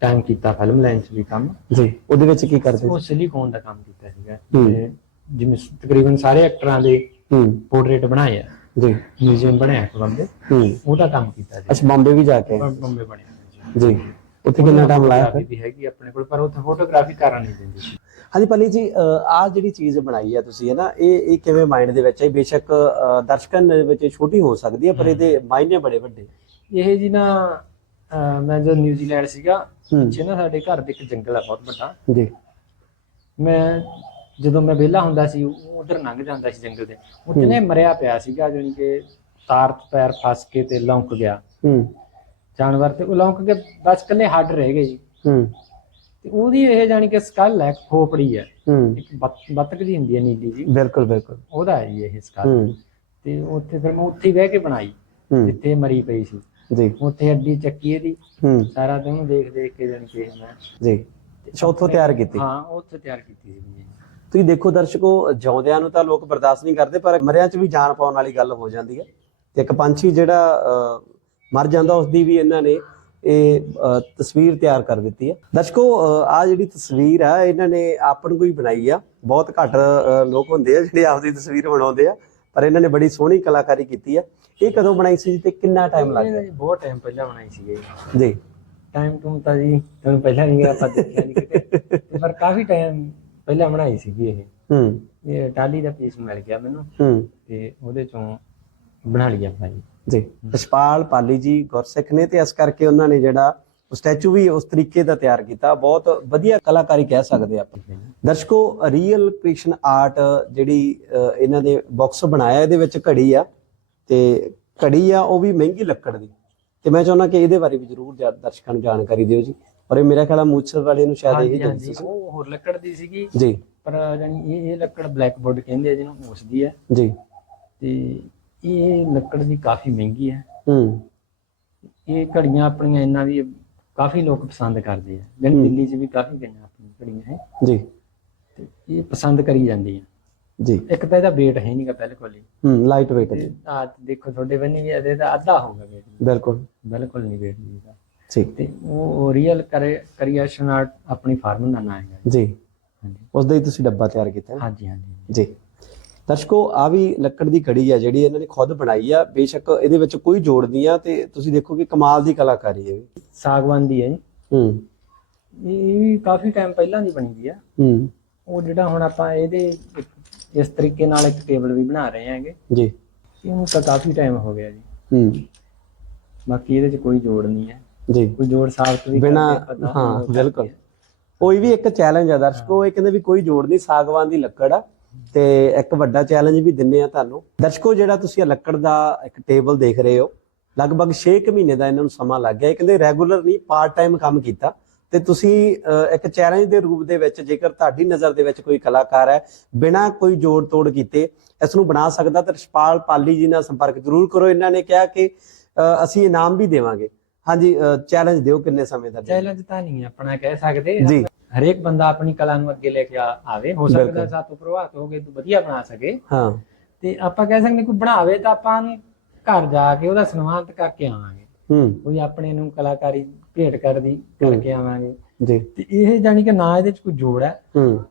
ਟਾਈਮ ਕੀਤਾ ਫਿਲਮ ਲਾਈਨ ਚ ਵੀ ਕੰਮ। ਜੀ। ਉਹਦੇ ਵਿੱਚ ਕੀ ਕਰਦੇ ਉਹ ਸਿਲੀਕੋਨ ਦਾ ਕੰਮ ਕੀਤਾ ਸੀਗਾ। ਹੂੰ। ਤੇ ਜਿਵੇਂ ਸ- ਤਕਰੀਬਨ ਸਾਰੇ ਐਕਟਰਾਂ ਦੇ ਹੂੰ। ਪੋਰਟਰੇਟ ਬਣਾਏ ਆ। ਜੀ। ਮਿਊਜ਼ੀਅਮ ਬਣਿਆ ਕੋਲੰਬੇ ਹੂੰ। ਉਹਦਾ ਕੰਮ ਕੀਤਾ ਸੀ ਅੱਛਾ ਬੰਬੇ ਵੀ ਜਾ ਕੇ? ਬੰਬੇ ਬਣਿਆ ਹੋਇਆ ਸੀ ਜੀ। ਉੱਥੇ ਕਿੰਨਾ ਟਾਈਮ ਲਾਇਆ Photography ਵੀ ਹੈਗੀ ਆਪਣੇ ਕੋਲ ਪਰ ਉੱਥੇ ਫੋਟੋਗ੍ਰਾਫੀ ਕਰਨ ਨਹੀਂ ਦਿੰਦੇ ਸੀ ਹਾਂਜੀ ਪੱਲੀ ਜੀ ਆ ਜਿਹੜੀ ਚੀਜ਼ ਬਣਾਈ ਹੈ ਤੁਸੀਂ ਹੈ ਨਾ ਇਹ ਇਹ ਕਿਵੇਂ ਮਾਈਂਡ ਦੇ ਵਿੱਚ ਹੈ ਬੇਸ਼ੱਕ ਅ, ਦਰਸ਼ਕਾਂ ਦੇ ਵਿੱਚ ਇਹ ਛੋਟੀ ਹੋ ਸਕਦੀ ਹੈ ਪਰ ਇਹਦੇ ਮਾਇਨੇ ਬੜੇ ਵੱਡੇ। ਇਹ ਜੀ ਨਾ ਅਹ ਮੈਂ ਜਦੋਂ ਨਿਊਜ਼ੀਲੈਂਡ ਸੀਗਾ ਹੂੰ। ਪਿੱਛੇ ਨਾ ਸਾਡੇ ਘਰ ਦੇ ਇੱਕ ਜੰਗਲ ਆ ਬਹੁਤ ਵੱਡਾ। ਜੀ। ਮੈਂ ਜਦੋਂ ਮੈਂ ਵਿਹਲਾ ਹੁੰਦਾ ਸੀ ਉਧਰ ਲੰਘ ਜਾਂਦਾ ਸੀ ਜੰਗਲ ਦੇ ਉੱਥੇ ਨੇ ਮਰਿਆ ਪਿਆ ਸੀਗਾ ਜਾਣੀ ਕਿ ਤਾਰ ਪੈਰ ਫਸ ਕੇ ਤੇ ਲੌਂਕ ਗਿਆ। ਹੂੰ। ਜਾਨਵਰ ਤੇ ਉਹ ਲੌਂਕ ਕੇ ਬਸ ਕੱਲੇ ਹੱਡ ਰਹਿ ਗਏ ਜੀ। ਹੂੰ। ਤੇ ਉਹਦੀ ਇਹ ਜਾਣੀ ਕਿ ਸਕਲ ਹੈ ਖੋਪੜੀ ਹੈ। ਇੱਕ ਬੱਤ- ਬੱਤਕ ਜੀ ਹੁੰਦੀ ਹੈ ਨੀਲੀ ਜੀ। ਬਿਲਕੁਲ ਬਿਲਕੁਲ। ਉਹਦਾ ਹੈ ਇਹ ਸਕਲ। ਤੇ ਉੱਥੇ ਫਿਰ ਮੈਂ ਉੱਥੇ ਬਹਿ ਕੇ ਬਣਾਈ। ਜਿੱਥੇ ਮਰੀ ਪਈ ਸੀ। ਜੀ। ਉੱਥੇ ਅੱਡੀ ਚੱਕੀ ਇਹਦੀ। ਸਾਰਾ ਉਹਨੂੰ ਦੇਖ ਦੇਖ ਕੇ ਜਾਣੀ ਕਿ ਮੈਂ ਜੀ। ਚੌਥੋਂ ਤਿਆਰ ਕੀਤੀ। ਹਾਂ ਉੱਥੇ ਤਿਆਰ ਕੀਤੀ ਸੀ ਜੀ। ਤੁਸੀਂ ਦੇਖੋ ਦਰਸ਼ਕੋ ਜਿਉਂਦਿਆਂ ਨੂੰ ਤਾਂ ਲੋਕ ਬਰਦਾਸ਼ਤ ਨਹੀਂ ਕਰਦੇ ਪਰ ਮਰਿਆਂ 'ਚ ਵੀ ਜਾਨ ਪਾਉਣ ਵਾਲੀ ਗੱਲ ਹੋ ਜਾਂਦੀ ਹੈ। ਤੇ ਇੱਕ ਪੰਛੀ ਜਿਹੜਾ ਮਰ ਜਾਂਦਾ ਉਸ ਦੀ ਵੀ ਇਹਨਾਂ ਨੇ ਇਹ ਤਸਵੀਰ ਤਿਆਰ ਕਰ ਦਿੱਤੀ ਹੈ। ਦਰਸ਼ਕੋ ਆ ਜਿਹੜੀ ਤਸਵੀਰ ਆ ਇਹਨਾਂ ਨੇ ਆਪਣ ਕੋਈ ਬਣਾਈ ਆ। ਬਹੁਤ ਘੱਟ ਲੋਕ ਹੁੰਦੇ ਆ ਜਿਹੜੇ ਆਪਦੀ ਤਸਵੀਰ ਬਣਾਉਂਦੇ ਆ ਪਰ ਇਹਨਾਂ ਨੇ ਬੜੀ ਸੋਹਣੀ ਕਲਾਕਾਰੀ ਕੀਤੀ ਆ। ਇਹ ਕਦੋਂ ਬਣਾਈ ਸੀ ਤੇ ਕਿੰਨਾ ਟਾਈਮ ਲੱਗ ਜੀ ਬਹੁਤ ਟਾਈਮ ਪਹਿਲਾਂ ਬਣਾਈ ਸੀ ਜੀ ਗਿਆ ਜੀ। ਟਾਈਮ ਟੂਮ ਤਾਂ ਜੀ ਤੁਹਾਨੂੰ ਪਹਿਲਾਂ ਨਹੀਂ ਆਪਾਂ ਦੇਖਿਆ ਨਹੀਂ ਕਿਤੇ। ਤੇ ਪਰ ਕਾਫੀ ਟਾਈਮ ਪਹਿਲਾਂ ਬਣਾਈ ਸੀਗੀ ਇਹ। ਹੂੰ। ਇਹ ਟਾਲੀ ਦਾ ਪੀਸ ਮਿਲ ਗਿਆ ਮੈਨੂੰ ਹੂੰ। ਤੇ ਉਹਦੇ ਚੋਂ ਬਣਾ ਲਿਆ ਭਾਈ ਜੀ। ਜਸਪਾਲ ਪਾਲੀ ਜੀ ਗੁਰਸਿੱਖ ਨੇ ਤੇ ਇਸ ਕਰਕੇ ਉਹਨਾਂ ਨੇ ਜਿਹੜਾ ਸਟੈਚੂ ਵੀ ਉਸ ਤਰੀਕੇ ਦਾ ਤਿਆਰ ਕੀਤਾ। ਬਹੁਤ ਵਧੀਆ ਕਲਾਕਾਰੀ ਕਹਿ ਸਕਦੇ ਆਪਾਂ। ਦਰਸ਼ਕੋ ਰੀਅਲ ਕ੍ਰਿਏਸ਼ਨ ਆਰਟ ਜਿਹੜੀ ਇਹਨਾਂ ਦੇ ਬਾਕਸ ਬਣਾਇਆ ਇਹਦੇ ਵਿੱਚ ਘੜੀ ਆ ਤੇ ਘੜੀ ਆ ਉਹ ਵੀ ਮਹਿੰਗੀ ਲੱਕੜ ਦੀ। ਤੇ ਮੈਂ ਚਾਹੁੰਦਾ ਕਿ ਇਹਦੇ ਬਾਰੇ ਵੀ ਜਰੂਰ ਦਰਸ਼ਕਾਂ ਨੂੰ ਜਾਣਕਾਰੀ ਦਿਓ ਜੀ। ਔਰ ਇਹ ਮੇਰਾ ਖਿਆਲ ਆ ਮੂਛਰ ਵਾਲੇ ਨੂੰ ਸ਼ਾਇਦ ਇਹ ਹਾਂਜੀ ਸੀ। ਉਹ ਹੋਰ ਲੱਕੜ ਦੀ ਸੀਗੀ। ਜੀ। ਪਰ ਜਾਨੀ ਇਹ ਇਹ ਲੱਕੜ ਬਲੈਕ ਬੋਰਡ ਕਹਿੰਦੇ ਆ ਜਿਹਨੂੰ ਉਸ ਦੀ ਹੈ ਜੀ। ਤੇ ਇਹ ਲੱਕੜ ਦੀ ਕਾਫੀ ਮਹਿੰਗੀ ਹੈ ਹੂੰ। ਇਹ ਘੜੀਆਂ ਆਪਣੀਆਂ ਇੰਨਾ ਵੀ ਕਾਫੀ ਲੋਕ ਪਸੰਦ ਕਰਦੇ ਆ। ਜਾਨੀ ਦਿੱਲੀ 'ਚ ਵੀ ਕਾਫੀ ਗਈਆਂ ਆਪਣੀਆਂ ਘੜੀਆਂ ਹੈ ਜੀ। ਤੇ ਇਹ ਪਸੰਦ ਕਰੀ ਜਾਂਦੀਆਂ। ਜੀ। ਇੱਕ ਤਾਂ ਇਹਦਾ weight ਹੈ ਨਹੀਂਗਾ ਬਿਲਕੁਲ ਹੀ। ਹੂੰ ਲਾਈਟ weight ਤੇ ਆ ਦੇਖੋ ਤੁਹਾਡੇ ਬੰਨੀ ਵੀ ਇਹਦੇ ਦਾ ਅੱਧਾ ਹੋਊਗਾ weight ਬਿਲਕੁਲ। ਬਿਲਕੁਲ ਨਹੀਂ weight ਜੀ ਇਹਦਾ ਜੀ। ਤੇ ਉਹ ਰੀਅਲ ਕਰੀਏਸ਼ਨ ਆਰਟ ਆਪਣੀ ਫਾਰਮ ਦਾ ਨਾਮ ਹੈਗਾ ਜੀ। ਉਸ ਦਾ ਹੀ ਤੁਸੀਂ ਡੱਬਾ ਤਿਆਰ ਕੀਤਾ? ਹਾਂਜੀ ਹਾਂਜੀ ਜੀ। ਦਰਸ਼ਕੋ ਆ ਵੀ ਲੱਕੜ ਦੀ ਘੜੀ ਆ ਜਿਹੜੀ ਇਹਨਾਂ ਨੇ ਖੁਦ ਬਣਾਈ ਆ। ਬੇਸ਼ੱਕ ਇਹਦੇ ਵਿੱਚ ਕੋਈ ਜੋੜ ਨਹੀਂ ਆ ਤੇ ਤੁਸੀਂ ਦੇਖੋ ਕਿ ਕਮਾਲ ਦੀ ਕਲਾਕਾਰੀ ਹੈ ਸਾਗਵਾਨ ਦੀ ਹੈ ਜੀ। ਹੂੰ। ਇਹ ਵੀ ਕਾਫੀ ਟਾਈਮ ਪਹਿਲਾਂ ਦੀ ਬਣੀ ਦੀ ਆ। ਹੂੰ। ਉਹ ਜਿਹੜਾ ਹੁਣ ਆਪਾਂ ਇਹਦੇ ਇਸ ਤਰੀਕੇ ਨਾਲ ਇੱਕ ਟੇਬਲ ਵੀ ਬਣਾ ਰਹੇ ਹਾਂਗੇ। ਜੀ। ਇਹਨੂੰ ਤਾਂ ਕਾਫੀ ਟਾਈਮ ਹੋ ਗਿਆ ਜੀ। ਹੂੰ। ਬਾਕੀ ਇਹਦੇ 'ਚ ਕੋਈ ਜੋੜ ਨਹੀਂ ਹੈ। ਜੀ। ਕੋਈ ਜੋੜ ਸਾਬਤ ਵੀ ਬਿਨਾ ਹਾਂ ਬਿਲਕੁਲ। ਕੋਈ ਵੀ ਇੱਕ ਚੈਲੰਜ ਆ ਦਰਸ਼ਕੋ ਇਹ ਕਹਿੰਦੇ ਵੀ ਕੋਈ ਜੋੜ ਨਹੀਂ ਸਾਗਵਾਨ ਦੀ ਲੱਕੜ ਆ। ਤੇ ਇੱਕ ਵੱਡਾ ਚੈਲੰਜ ਵੀ ਦਿੰਨੇ ਆ ਤੁਹਾਨੂੰ। ਦਰਸ਼ਕੋ ਜਿਹੜਾ ਤੁਸੀਂ ਇਹ ਲੱਕੜ ਦਾ ਇੱਕ ਟੇਬਲ ਦੇਖ ਰਹੇ ਹੋ ਲਗਭਗ 6 ਮਹੀਨੇ ਦਾ ਇਹਨਾਂ ਨੂੰ ਸਮਾਂ ਲੱਗ ਗਿਆ। ਇਹ ਕਹਿੰਦੇ ਰੈਗੂਲਰ ਨਹੀਂ ਪਾਰਟ ਟਾਈਮ ਕੰਮ ਕੀਤਾ। ਤੇ ਤੁਸੀਂ ਇੱਕ ਚੈਲੰਜ ਦੇ ਰੂਪ ਦੇ ਵਿੱਚ ਜੇਕਰ ਤੁਹਾਡੀ ਨਜ਼ਰ ਦੇ ਵਿੱਚ ਕੋਈ ਕਲਾਕਾਰ ਹੈ ਬਿਨਾਂ ਕੋਈ ਜੋੜ ਤੋੜ ਕੀਤੇ ਇਸ ਨੂੰ ਬਣਾ ਸਕਦਾ ਤਾਂ ਰਸ਼ਪਾਲ ਪਾਲੀ ਜੀ ਨਾਲ ਸੰਪਰਕ ਜ਼ਰੂਰ ਕਰੋ। ਇਹਨਾਂ ਨੇ ਕਿਹਾ ਕਿ ਅਸੀਂ ਇਨਾਮ ਵੀ ਦੇਵਾਂਗੇ। ਹਾਂਜੀ ਚੈਲੰਜ ਦਿਓ ਕਿੰਨੇ ਸਮੇਂ ਦਾ ਚੈਲੰਜ ਤਾਂ ਨਹੀਂ ਆਪਣਾ ਕਹਿ ਸਕਦੇ ਜੀ। ਹਰੇਕ ਬੰਦਾ ਆਪਣੀ ਕਲਾ ਨੂੰ ਅੱਗੇ ਲੈ ਕੇ ਆਵੇ। ਹੋ ਸਕਦਾ। ਸਾਤੋਂ ਪ੍ਰਭਾਵਿਤ ਹੋ ਕੇ ਤੂੰ ਵਧੀਆ ਬਣਾ ਸਕੇ। ਹਾਂ। ਤੇ ਆਪਾਂ ਕਹਿ ਸਕਦੇ ਕੋਈ ਬਣਾਵੇ ਤਾਂ ਆਪਾਂ ਨੂੰ ਘਰ ਜਾ ਕੇ ਉਹਦਾ ਸਨਮਾਨਿਤ ਕਰਕੇ ਆਵਾਂਗੇ। ਹੂੰ। ਕੋਈ ਆਪਣੇ ਨੂੰ ਕਲਾਕਾਰੀ ਭੇਟ ਕਰਦੀ ਕਰਕੇ ਆਵਾਂਗੇ। ਜੀ। ਤੇ ਇਹ ਜਾਨੀ ਕਿ ਨਾ ਇਹਦੇ ਚ ਕੋਈ ਜੋੜ ਹੈ। ਹੂੰ।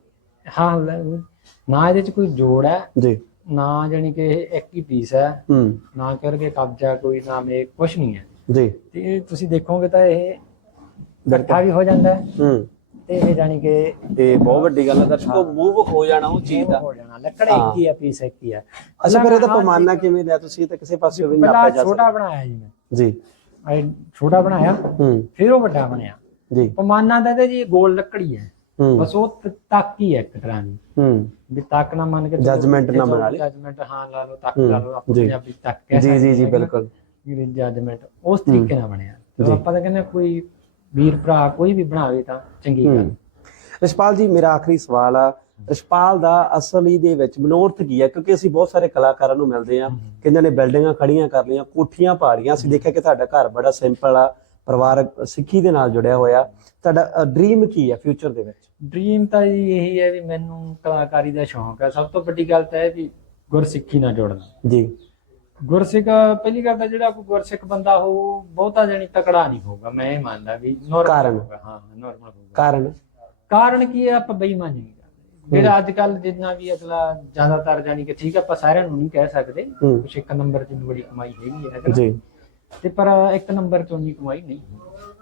ਹਾਂ ਨਾ ਇਹਦੇ ਚ ਕੋਈ ਜੋੜ ਹੈ। ਜੀ। ਨਾ ਜਾਨੀ ਕਿ ਇਹ ਇੱਕ ਹੀ ਪੀਸ ਹੈ। ਹੂੰ। ਨਾ ਕਰਕੇ ਕਬਜ਼ਾ ਕੋਈ ਨਾ ਮੇ ਕੁਝ ਨਹੀਂ ਹੈ। ਜੀ। ਤੇ ਤੁਸੀਂ ਦੇਖੋਗੇ ਤਾਂ ਇਹ ਇਕੱਠਾ ਵੀ ਹੋ ਜਾਂਦਾ ਹੈ। ਹੂੰ। ਤੇ ਇਹ ਜਾਨੀ ਕਿ ਇਹ ਬਹੁਤ ਵੱਡੀ ਗੱਲ ਹੈ ਦਰਸ਼ਕੋ ਮੂਵ ਹੋ ਜਾਣਾ ਉਹ ਚੀਜ਼ ਦਾ। ਹੋ ਜਾਣਾ ਲੱਕੜ ਇੱਕ ਹੀ। ਆ ਪੀਸ ਇੱਕ ਹੀ ਆ। ਅੱਛਾ ਫਿਰ ਇਹਦਾ ਪੈਮਾਨਾ ਕਿਵੇਂ ਲਿਆ ਤੁਸੀਂ ਤਾਂ ਕਿਸੇ ਪਾਸੇ ਵੀ ਨਾਪਿਆ ਜਾ ਛੋਟਾ ਸਕਦਾ। ਬਣਾਇਆ ਜੀ ਮੈਂ। ਜੀ। ਇਹ ਛੋਟਾ ਬਣਾਇਆ ਹੂੰ। ਫਿਰ ਉਹ ਵੱਡਾ ਬਣਿਆ। ਜੀ। ਪਮਾਨਾ ਦਾ ਤੇ ਜੀ ਗੋਲ ਲੱਕੜੀ ਹੈ ਬਸ ਉਹ ਤੱਕ ਹੀ ਹੈ ਇੱਕ ਤਰ੍ਹਾਂ ਦੀ। ਹੂੰ। ਵੀ ਤੱਕ ਨਾ ਮੰਨ ਕੇ Judgment ਨਾ ਬਣਾ ਲਈ। ਜਜਮੈਂਟ ਹਾਂ ਲਾ ਲਓ ਤੱਕ ਲਾ ਲਓ ਆਪਾਂ ਜੀ। ਪੰਜਾਬੀ ਤੱਕ ਕਹਿ ਜੀ ਜੀ ਜੀ ਬਿਲਕੁਲ। ਕਿ ਜਜਮੈਂਟ ਉਸ ਤਰੀਕੇ ਨਾਲ ਬਣਿਆ। ਜੀ। ਤੇ ਆਪਾਂ ਤਾਂ ਕਹਿੰਦੇ ਹਾਂ ਕੋਈ ਵੀਰ ਭਰਾ ਕੋਈ ਵੀ ਬਣਾਵੇ ਤਾਂ ਚੰਗੀ ਗੱਲ। ਹੂੰ। ਰਿਸ਼ਪਾਲ ਜੀ ਮੇਰਾ ਆਖਰੀ ਸਵਾਲ ਆ। ਰਿਸ਼ਪਾਲ ਦਾ ਅਸਲੀ ਦੇ ਵਿੱਚ ਮਨੋਰਥ ਕੀ ਹੈ ਕਿਉਂਕਿ ਅਸੀਂ ਬਹੁਤ ਸਾਰੇ ਕਲਾਕਾਰਾਂ ਨੂੰ ਮਿਲਦੇ ਆ ਕਿੰਨਾਂ ਨੇ ਬਿਲਡਿੰਗਾਂ ਖੜੀਆਂ ਕਰ ਲਈਆਂ ਕੋਠੀਆਂ ਪਾ ਲਈਆਂ। ਅਸੀਂ ਦੇਖਿਆ ਕਿ ਤੁਹਾਡਾ ਘਰ ਬੜਾ ਸਿੰਪਲ ਆ ਪਰਿਵਾਰਕ ਸਿੱਖੀ ਦੇ ਨਾਲ ਜੁੜਿਆ ਹੋਇਆ। ਤੁਹਾਡਾ ਡ੍ਰੀਮ ਕੀ ਹੈ ਫਿਊਚਰ ਦੇ ਵਿੱਚ? ਡ੍ਰੀਮ ਤਾਂ ਜੀ ਇਹੀ ਹੈ ਵੀ ਮੈਨੂੰ ਕਲਾਕਾਰੀ ਦਾ ਸ਼ੌਂਕ ਹੈ ਸਭ ਤੋਂ ਵੱਡੀ ਗੱਲ ਤਾਂ ਇਹ ਵੀ ਗੁਰਸਿੱਖੀ ਨਾਲ ਜੁੜਨਾ। ਜੀ। ਗੁਰਸਿੱਖ ਪਹਿਲੀ ਗੱਲ ਤਾਂ ਜਿਹੜਾ ਕੋਈ ਗੁਰਸਿੱਖ ਬੰਦਾ ਹੋ ਬਹੁਤਾ ਜਾਨੀ ਤਕੜਾ ਨਹੀਂ ਹੋਊਗਾ। ਮੈਂ ਇਹ ਮੰਨਦਾ ਵੀ ਕਾਰਨ? ਹੋਊਗਾ, ਹਾਂ ਨਾਰਮਲ ਹੋਊਗਾ। ਕਾਰਨ? ਕਾਰਨ ਕੀ ਹੈ? ਆਪਾਂ ਬੇਈਮਾਨੀ ਨਹੀਂ ਕਰਦੇ। ਜਿਹੜਾ ਅੱਜ ਕੱਲ ਜਿੰਨਾ ਵੀ ਅਗਲਾ ਜ਼ਿਆਦਾਤਰ ਜਾਨੀ ਕਿ ਠੀਕ ਹੈ ਆਪਾਂ ਸਾਰਿਆਂ ਨੂੰ ਨਹੀਂ ਕਹਿ ਸਕਦੇ। ਹੂੰ। ਕੁਛ ਇੱਕ ਨੰਬਰ 'ਚ ਬੜੀ ਕਮਾਈ ਹੈਗੀ ਹੈ ਅਗਲਾ। ਜੀ। ਤੇ ਪਰ ਇੱਕ ਨੰਬਰ 'ਚ ਉਨੀ ਕਮਾਈ ਨਹੀਂ।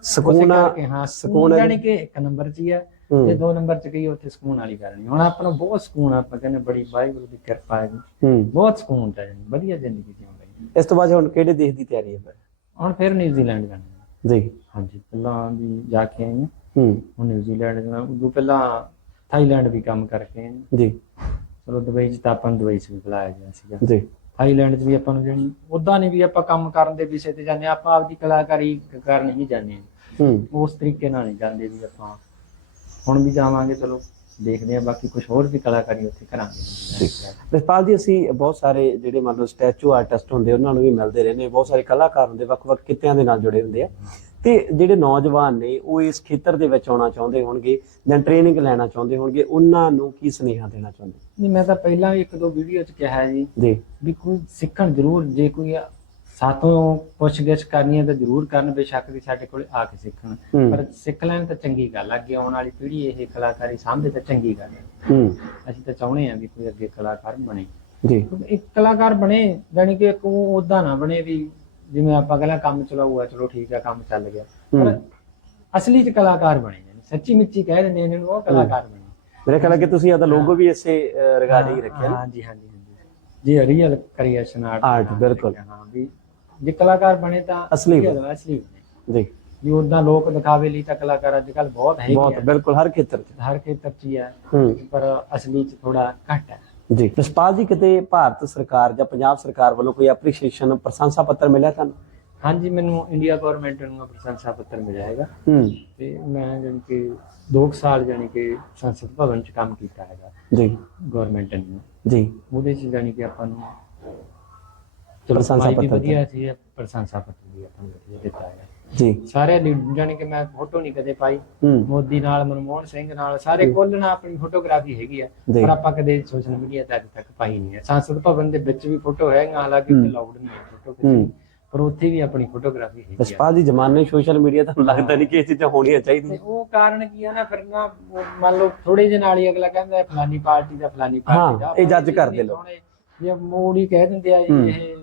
ਸਕੂਨ ਆ ਹਾਂ ਸਕੂਨ ਸਕੂਨ ਜਾਨੀ ਕਿ ਇੱਕ ਨੰਬਰ 'ਚ ਹੈ ਹੂੰ। ਤੇ ਦੋ ਨੰਬਰ 'ਚ ਗਈ ਉੱਥੇ ਸਕੂਨ ਵਾਲੀ ਗੱਲ ਨਹੀਂ। ਹੁਣ ਆਪਾਂ ਨੂੰ ਬਹੁਤ ਸਕੂਨ ਆਪਾਂ ਕਹਿੰਦੇ ਬੜੀ ਵਾਹਿਗੁਰੂ ਦੀ ਕਿਰਪਾ ਹੈ ਬਹੁਤ ਸਕੂਨ ਹੈ ਜੀ ਵਧੀਆ ਜ਼ਿੰਦਗੀ ਜਿਉਂ ਰਹੀ ਇਸ ਤੋਂ ਬਾਅਦ ਹੁਣ ਕਿਹੜੇ ਦੇਸ਼ ਦੀ ਤਿਆਰੀ ਹੈ ਫਿਰ? ਹੁਣ ਫਿਰ ਨਿਊਜ਼ੀਲੈਂਡ ਜਾਣਾ। ਜੀ। ਹਾਂਜੀ ਪਹਿਲਾਂ ਵੀ ਜਾ ਕੇ ਆਏ ਹਾਂ। ਹੂੰ। ਹੁਣ ਨਿਊਜ਼ੀਲੈਂਡ ਜਾਣਾ ਉਦੋਂ ਪਹਿਲਾਂ ਥਾਈਲੈਂਡ ਵੀ ਕੰਮ ਕਰਕੇ ਆਏ। ਜੀ। ਚਲੋ ਦੁਬਈ 'ਚ ਤਾਂ ਆਪਾਂ ਦੁਬਈ 'ਚ ਵੀ ਬੁਲਾਇਆ ਗਿਆ ਸੀਗਾ। ਜੀ। ਥਾਈਲੈਂਡ 'ਚ ਵੀ ਆਪਾਂ ਨੂੰ ਜਿਹੜੀ ਉਦਾਂ ਨਹੀਂ ਵੀ ਆਪਾਂ ਕੰਮ ਕਰਨ ਦੇ ਵਿਸ਼ੇ ਤੇ ਜਾਂਦੇ ਆਪਾਂ ਆਪਦੀ ਕਲਾਕਾਰੀ ਕਰਨ ਹੀ ਜਾਂਦੇ ਹਾਂ। ਹੂੰ। ਉਸ ਤਰੀਕੇ ਨਾਲ ਨਹੀਂ ਜਾਂਦੇ ਵੀ ਆਪਾਂ ਹੁਣ ਵੀ ਜਾਵਾਂਗੇ ਚਲੋ ਦੇਖਦੇ ਹਾਂ ਬਾਕੀ ਕੁਝ ਹੋਰ ਵੀ ਕਲਾਕਾਰੀ ਉੱਥੇ ਕਰਾਂਗੇ। ਰਿਸ਼ਪਾਲ ਜੀ ਅਸੀਂ ਬਹੁਤ ਸਾਰੇ ਜਿਹੜੇ ਮੰਨ ਲਓ ਸਟੈਚੂ ਆਰਟਿਸਟ ਹੁੰਦੇ ਉਹਨਾਂ ਨੂੰ ਵੀ ਮਿਲਦੇ ਰਹਿੰਦੇ ਬਹੁਤ ਸਾਰੇ ਕਲਾਕਾਰ ਹੁੰਦੇ ਵੱਖ-ਵੱਖ ਕਿੱਤਿਆਂ ਦੇ ਨਾਲ ਜੁੜੇ ਹੁੰਦੇ ਆ। ਤੇ ਜਿਹੜੇ ਨੌਜਵਾਨ ਨੇ ਉਹ ਇਸ ਖੇਤਰ ਦੇ ਵਿੱਚ ਆਉਣਾ ਚਾਹੁੰਦੇ ਹੋਣਗੇ ਜਾਂ ਟ੍ਰੇਨਿੰਗ ਲੈਣਾ ਚਾਹੁੰਦੇ ਹੋਣਗੇ ਉਹਨਾਂ ਨੂੰ ਕੀ ਸੁਨੇਹਾ ਦੇਣਾ ਚਾਹੁੰਦੇ? ਨਹੀਂ ਮੈਂ ਤਾਂ ਪਹਿਲਾਂ ਇੱਕ ਦੋ ਵੀਡੀਓ 'ਚ ਕਿਹਾ ਜੀ ਜੀ। ਵੀ ਕੋਈ ਸਿੱਖਣ ਜ਼ਰੂਰ ਜੇ ਕੋਈ ਸਾਥੋਂ ਪੁੱਛਗਿੱਛ ਕਰਨੀ ਹੈ ਤਾਂ ਜ਼ਰੂਰ ਕਰਨ ਬੇਸ਼ੱਕ ਵੀ ਸਾਡੇ ਕੋਲ ਆ ਕੇ ਸਿੱਖਣ। ਹੂੰ। ਪਰ ਸਿੱਖ ਲੈਣ ਤਾਂ ਚੰਗੀ ਗੱਲ ਆ ਅੱਗੇ ਆਉਣ ਵਾਲੀ ਪੀੜ੍ਹੀ ਇਹ ਕਲਾਕਾਰੀ ਸਾਹਮਣੇ ਤਾਂ ਚੰਗੀ ਗੱਲ ਹੈ ਹੂੰ। ਅਸੀਂ ਤਾਂ ਚਾਹੁੰਦੇ ਹਾਂ ਵੀ ਕੋਈ ਅੱਗੇ ਕਲਾਕਾਰ ਬਣੇ। ਜੀ। ਇੱਕ ਕਲਾਕਾਰ ਬਣੇ ਜਾਣੀ ਕਿ ਇੱਕ ਉਹ ਉਦਾਂ ਨਾ ਬਣੇ ਵੀ ਜਿਵੇਂ ਆਪਾਂ ਕਹਿੰਦਾ ਕੰਮ ਚਲਾਊਗਾ ਚਲੋ ਠੀਕ ਆ ਕੰਮ ਚੱਲ ਗਿਆ। ਪਰ ਹੂੰ ਅਸਲੀ ਚ ਕਲਾਕਾਰ ਬਣੇ ਸੱਚੀ ਮਿੱਚੀ ਕਹਿ ਦਿੰਦੇ ਨੇ ਉਹ ਕਲਾਕਾਰ ਬਣੇ ਮੇਰੇ ਖਿਆਲ ਹੈ ਕਿ ਤੁਸੀਂ ਇਹਦਾ ਲੋਗੋ ਵੀ ਇਸੇ ਰਿਗਾਰਡਿੰਗ ਰੱਖਿਆ। ਨਾ? ਹਾਂਜੀ ਹਾਂਜੀ ਹਾਂਜੀ ਜੀ ਰੀਅਲ ਕ੍ਰੀਏਸ਼ਨ ਆਰਟ ਬਿਲਕੁਲ। ਹਾਂ ਵੀ ਜੇ ਕਲਾਕਾਰ ਬਣੇ ਤਾਂ ਅਸਲੀ ਬਣੇ ਜੀ। ਉਦਾਂ ਲੋਕ ਦਿਖਾਵੇ ਲਈ ਤਾਂ ਕਲਾਕਾਰ ਅੱਜ ਕੱਲ ਬਹੁਤ ਹੈਗੇ ਬਹੁਤ ਬਿਲਕੁਲ ਹਰ ਖੇਤਰ 'ਚ। ਹਰ ਖੇਤਰ ਚ ਹੀ ਹੈ ਹੂੰ। ਪਰ ਅਸਲੀ ਚ ਥੋੜਾ ਘੱਟ ਹੈ ਜੀ। ਰਿਸ਼ਪਾਲ ਜੀ ਕਿਤੇ ਭਾਰਤ ਸਰਕਾਰ ਜਾਂ ਪੰਜਾਬ ਸਰਕਾਰ ਵੱਲੋਂ ਕੋਈ ਐਪਰੀਸ਼ੀਏਸ਼ਨ ਪ੍ਰਸ਼ੰਸਾ ਪੱਤਰ ਮਿਲਿਆ ਤੁਹਾਨੂੰ? ਹਾਂਜੀ ਮੈਨੂੰ ਇੰਡੀਆ ਗਵਰਨਮੈਂਟ ਨੂੰ ਪ੍ਰਸ਼ੰਸਾ ਪੱਤਰ ਮਿਲਿਆ ਹੈਗਾ। ਹੂੰ। ਤੇ ਮੈਂ ਜਾਣੀ ਕਿ 2 ਸਾਲ ਜਾਣੀ ਕਿ ਸੰਸਦ ਭਵਨ ਚ ਕੰਮ ਕੀਤਾ ਹੈਗਾ। ਜੀ। ਗਵਰਨਮੈਂਟ ਨੇ। ਜੀ। ਉਹਦੇ ਚ ਜਾਣੀ ਕਿ ਆਪਾਂ ਨੂੰ ਚਲੋ ਪ੍ਰਸ਼ੰਸਾ ਕਮਾਈ ਵੀ ਪੱਤਰ ਵਧੀਆ ਸੀ ਪ੍ਰਸ਼ੰਸਾ ਪੱਤਰ ਵੀ ਆਪਾਂ ਨੂੰ ਵਧੀਆ ਦਿੱਤਾ ਹੈ ਜੀ ਸਾਰੇ ਜਾਣੀ ਕਿ ਮੈਂ ਫੋਟੋ ਨਹੀਂ ਕਦੇ ਪਾਈ ਹੂੰ ਮੋਦੀ ਨਾਲ ਮਨਮੋਹਨ ਸਿੰਘ ਨਾਲ ਸਾਰੇ ਕੁੱਲ ਨਾਲ ਆਪਣੀ ਫੋਟੋਗ੍ਰਾਫੀ ਹੈਗੀ ਆ ਜੀ। ਪਰ ਆਪਾਂ ਕਦੇ ਸੋਸ਼ਲ ਮੀਡੀਆ ਤੇ ਅੱਜ ਤੱਕ ਪਾਈ ਨਹੀਂ ਹੈ ਸੰਸਦ ਭਵਨ ਦੇ ਵਿੱਚ ਵੀ ਫੋਟੋ ਹੈ ਹਾਲਾਂਕਿ ਹੂੰ। ਅਲਾਉਡ ਨਹੀਂ ਹੈ ਫੋਟੋ ਹੂੰ। ਖਿੱਚਣੀ ਪਰ ਉੱਥੇ ਵੀ ਆਪਣੀ ਫੋਟੋਗ੍ਰਾਫੀ ਹੈਗੀ ਆ ਜੀ ਜ਼ਮਾਨੇ ਸੋਸ਼ਲ ਮੀਡੀਆ ਤੁਹਾਨੂੰ ਲੱਗਦਾ ਨਹੀਂ ਕਿ ਇਹ ਚੀਜ਼ਾਂ ਹੋਣੀਆਂ ਤੇ ਚਾਹੀਦੀਆਂ ਉਹ ਕਾਰਨ ਕੀ ਆ ਨਾ ਫਿਰ ਨਾ ਉਹ ਮੰਨ ਲਓ ਥੋੜੇ ਜਿਹੇ ਨਾਲ ਹੀ ਅਗਲਾ ਕਹਿੰਦਾ ਹੈ ਫਲਾਨੀ ਪਾਰਟੀ ਦਾ ਫਲਾਨੀ ਪਾਰਟੀ ਦਾ ਇਹ ਜੱਜ ਕਰਦੇ ਲੋਕ। ਜੇ ਮੋੜ ਹੀ ਕਹਿ ਦਿੰਦੇ ਆ ਹੂੰ। ਇਹ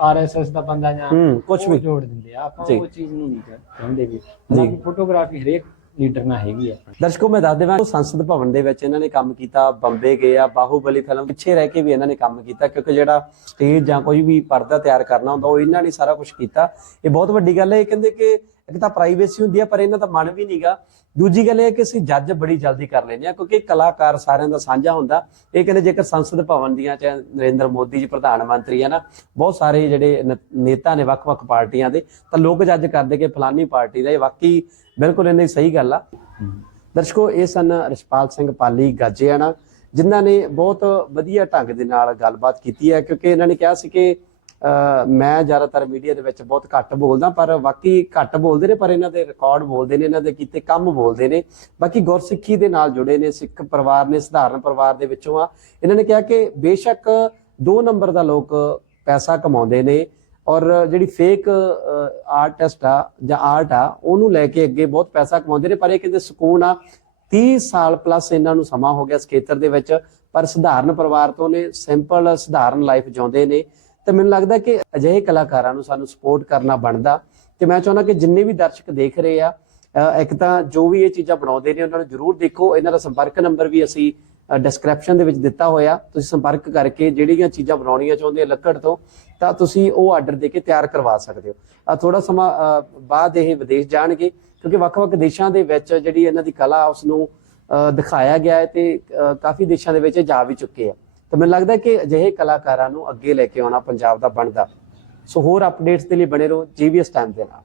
ਆਰਐਸਐਸ ਦਾ ਬੰਦਾ ਜਾਂ ਹੂੰ, ਕੁਛ ਉਹ ਵੀ। ਜੋੜ ਦਿੰਦੇ ਆ। ਆਪਾਂ ਜੀ। ਉਹ ਚੀਜ਼ ਨੂੰ ਨਹੀਂ ਕਰ- ਚਾਹੁੰਦੇ ਵੀ। ਹਾਲਾਂਕਿ ਫੋਟੋਗ੍ਰਾਫੀ ਹਰੇਕ ਲੀਡਰ ਨਾਲ ਹੈਗੀ ਆ। ਦਰਸ਼ਕੋ ਮੈਂ ਦੱਸ ਦੇਵਾਂ ਸੰਸਦ ਭਵਨ ਦੇ ਵਿੱਚ ਇਹਨਾਂ ਨੇ ਕੰਮ ਕੀਤਾ ਬੰਬੇ ਗਏ ਆ ਬਾਹੂਬਲੀ ਫਿਲਮ ਪਿੱਛੇ ਰਹਿ ਕੇ ਵੀ ਇਹਨਾਂ ਨੇ ਕੰਮ ਕੀਤਾ ਕਿਉਂਕਿ ਜਿਹੜਾ ਸਟੇਜ ਜਾਂ ਕੋਈ ਵੀ ਪਰਦਾ ਤਿਆਰ ਕਰਨਾ ਹੁੰਦਾ ਉਹ ਇਹਨਾਂ ਨੇ ਸਾਰਾ ਕੁਝ ਕੀਤਾ। ਇਹ ਬਹੁਤ ਵੱਡੀ ਗੱਲ ਹੈ ਇਹ ਕਹਿੰਦੇ ਕਿ ਇੱਕ ਤਾਂ ਪ੍ਰਾਈਵੇਸੀ ਹੁੰਦੀ ਹੈ ਪਰ ਇਹਨਾਂ ਦਾ ਮਨ ਵੀ ਨਹੀਂਗਾ ਦੂਜੀ ਗੱਲ ਇਹ ਕਿ ਅਸੀਂ ਜੱਜ ਬੜੀ ਜਲਦੀ ਕਰ ਲੈਂਦੇ ਆ, ਕਿਉਂਕਿ ਕਲਾਕਾਰ ਸਾਰਿਆਂ ਦਾ ਸਾਂਝਾ ਹੁੰਦਾ। ਇਹ ਕਹਿੰਦੇ ਜੇਕਰ ਸੰਸਦ ਭਵਨ ਦੀਆਂ ਚਾਹੇ ਨਰਿੰਦਰ ਮੋਦੀ ਜੀ, ਪ੍ਰਧਾਨ ਮੰਤਰੀ ਹੈ ਨਾ, ਬਹੁਤ ਸਾਰੇ ਜਿਹੜੇ ਨ- ਨੇਤਾ ਨੇ ਵੱਖ-ਵੱਖ ਪਾਰਟੀਆਂ ਦੇ, ਤਾਂ ਲੋਕ ਜੱਜ ਕਰਦੇ ਕਿ ਫਲਾਨੀ ਪਾਰਟੀ ਦਾ ਇਹ ਵਾਕਈ ਬਿਲਕੁਲ ਇਹਨਾਂ ਦੀ ਸਹੀ ਗੱਲ ਆ। ਦਰਸ਼ਕੋ, ਇਹ ਸਨ ਰਸ਼ਪਾਲ ਸਿੰਘ ਪਾਲੀ ਗਾਜੇਆਣਾ, ਜਿਨ੍ਹਾਂ ਨੇ ਬਹੁਤ ਵਧੀਆ ਢੰਗ ਦੇ ਨਾਲ ਗੱਲਬਾਤ ਕੀਤੀ ਹੈ, ਕਿਉਂਕਿ ਇਹਨਾਂ ਨੇ ਕਿਹਾ ਸੀ ਕਿ ਮੈਂ ਜ਼ਿਆਦਾਤਰ ਮੀਡੀਆ ਦੇ ਵਿੱਚ ਬਹੁਤ ਘੱਟ ਬੋਲਦਾ, ਪਰ ਵਾਕਈ ਘੱਟ ਬੋਲਦੇ ਨੇ, ਪਰ ਇਹਨਾਂ ਦੇ ਰਿਕਾਰਡ ਬੋਲਦੇ ਨੇ, ਇਹਨਾਂ ਦੇ ਕੀਤੇ ਕੰਮ ਬੋਲਦੇ ਨੇ। ਬਾਕੀ ਗੁਰਸਿੱਖੀ ਦੇ ਨਾਲ ਜੁੜੇ ਨੇ, ਸਿੱਖ ਪਰਿਵਾਰ ਨੇ, ਸਧਾਰਨ ਪਰਿਵਾਰ ਦੇ ਵਿੱਚੋਂ ਆ। ਇਹਨਾਂ ਨੇ ਕਿਹਾ ਕਿ ਬੇਸ਼ੱਕ ਦੋ ਨੰਬਰ ਦਾ ਲੋਕ ਪੈਸਾ ਕਮਾਉਂਦੇ ਨੇ ਔਰ ਜਿਹੜੀ ਫੇਕ ਆਰਟਿਸਟ ਆ ਜਾਂ ਆਰਟ ਆ, ਉਹਨੂੰ ਲੈ ਕੇ ਅੱਗੇ ਬਹੁਤ ਪੈਸਾ ਕਮਾਉਂਦੇ ਨੇ, ਪਰ ਇਹ ਕਹਿੰਦੇ ਸਕੂਨ ਆ। 30 ਸਾਲ ਪਲੱਸ ਇਹਨਾਂ ਨੂੰ ਸਮਾਂ ਹੋ ਗਿਆ ਇਸ ਖੇਤਰ ਦੇ ਵਿੱਚ, ਪਰ ਸਧਾਰਨ ਪਰਿਵਾਰ ਤੋਂ ਨੇ ਸਿੰਪਲ ਸਧਾਰਨ ਲਾਈਫ ਜਿਉਂਦੇ ਨੇ। ਤੇ ਮੈਨੂੰ ਲੱਗਦਾ ਕਿ ਅਜਿਹੇ ਕਲਾਕਾਰਾਂ ਨੂੰ ਸਾਨੂੰ ਸਪੋਰਟ ਕਰਨਾ ਬਣਦਾ ਤੇ ਮੈਂ ਚਾਹੁੰਦਾ ਕਿ ਜਿੰਨੇ ਵੀ ਦਰਸ਼ਕ ਦੇਖ ਰਹੇ ਆ ਇੱਕ ਤਾਂ ਜੋ ਵੀ ਇਹ ਚੀਜ਼ਾਂ ਬਣਾਉਂਦੇ ਨੇ ਉਹਨਾਂ ਨੂੰ ਜਰੂਰ ਦੇਖੋ। ਇਹਨਾਂ ਦਾ ਸੰਪਰਕ ਨੰਬਰ ਵੀ ਅਸੀਂ ਡਿਸਕ੍ਰਿਪਸ਼ਨ ਦੇ ਵਿੱਚ ਦਿੱਤਾ ਹੋਇਆ। ਤੁਸੀਂ ਸੰਪਰਕ ਕਰਕੇ ਜਿਹੜੀਆਂ ਚੀਜ਼ਾਂ ਬਣਾਉਣੀਆਂ ਚਾਹੁੰਦੇ ਆ ਲੱਕੜ ਤੋਂ, ਤਾਂ ਤੁਸੀਂ ਉਹ ਆਰਡਰ ਦੇ ਕੇ ਤਿਆਰ ਕਰਵਾ ਸਕਦੇ ਹੋ। ਆ ਥੋੜਾ ਸਮਾਂ ਬਾਅਦ ਇਹ ਵਿਦੇਸ਼ ਜਾਣਗੇ, ਕਿਉਂਕਿ ਵੱਖ-ਵੱਖ ਦੇਸ਼ਾਂ ਦੇ ਵਿੱਚ ਜਿਹੜੀ ਇਹਨਾਂ ਦੀ ਕਲਾ ਉਸ ਨੂੰ ਦਿਖਾਇਆ ਗਿਆ ਹੈ ਤੇ ਕਾਫੀ ਦੇਸ਼ਾਂ ਦੇ ਵਿੱਚ ਇਹ ਜਾ ਵੀ ਚੁੱਕੇ ਆ। ਤਾਂ ਮੈਨੂੰ ਲੱਗਦਾ ਕਿ ਅਜਿਹੇ ਕਲਾਕਾਰਾਂ ਨੂੰ ਅੱਗੇ ਲੈ ਕੇ ਆਉਣਾ ਪੰਜਾਬ ਦਾ ਬਣਦਾ। ਸੋ ਹੋਰ ਅਪਡੇਟਸ ਦੇ ਲਈ ਬਣੇ ਰਹੋ ਜੀਵੀਐਸ ਟਾਈਮ ਦੇ ਨਾਲ।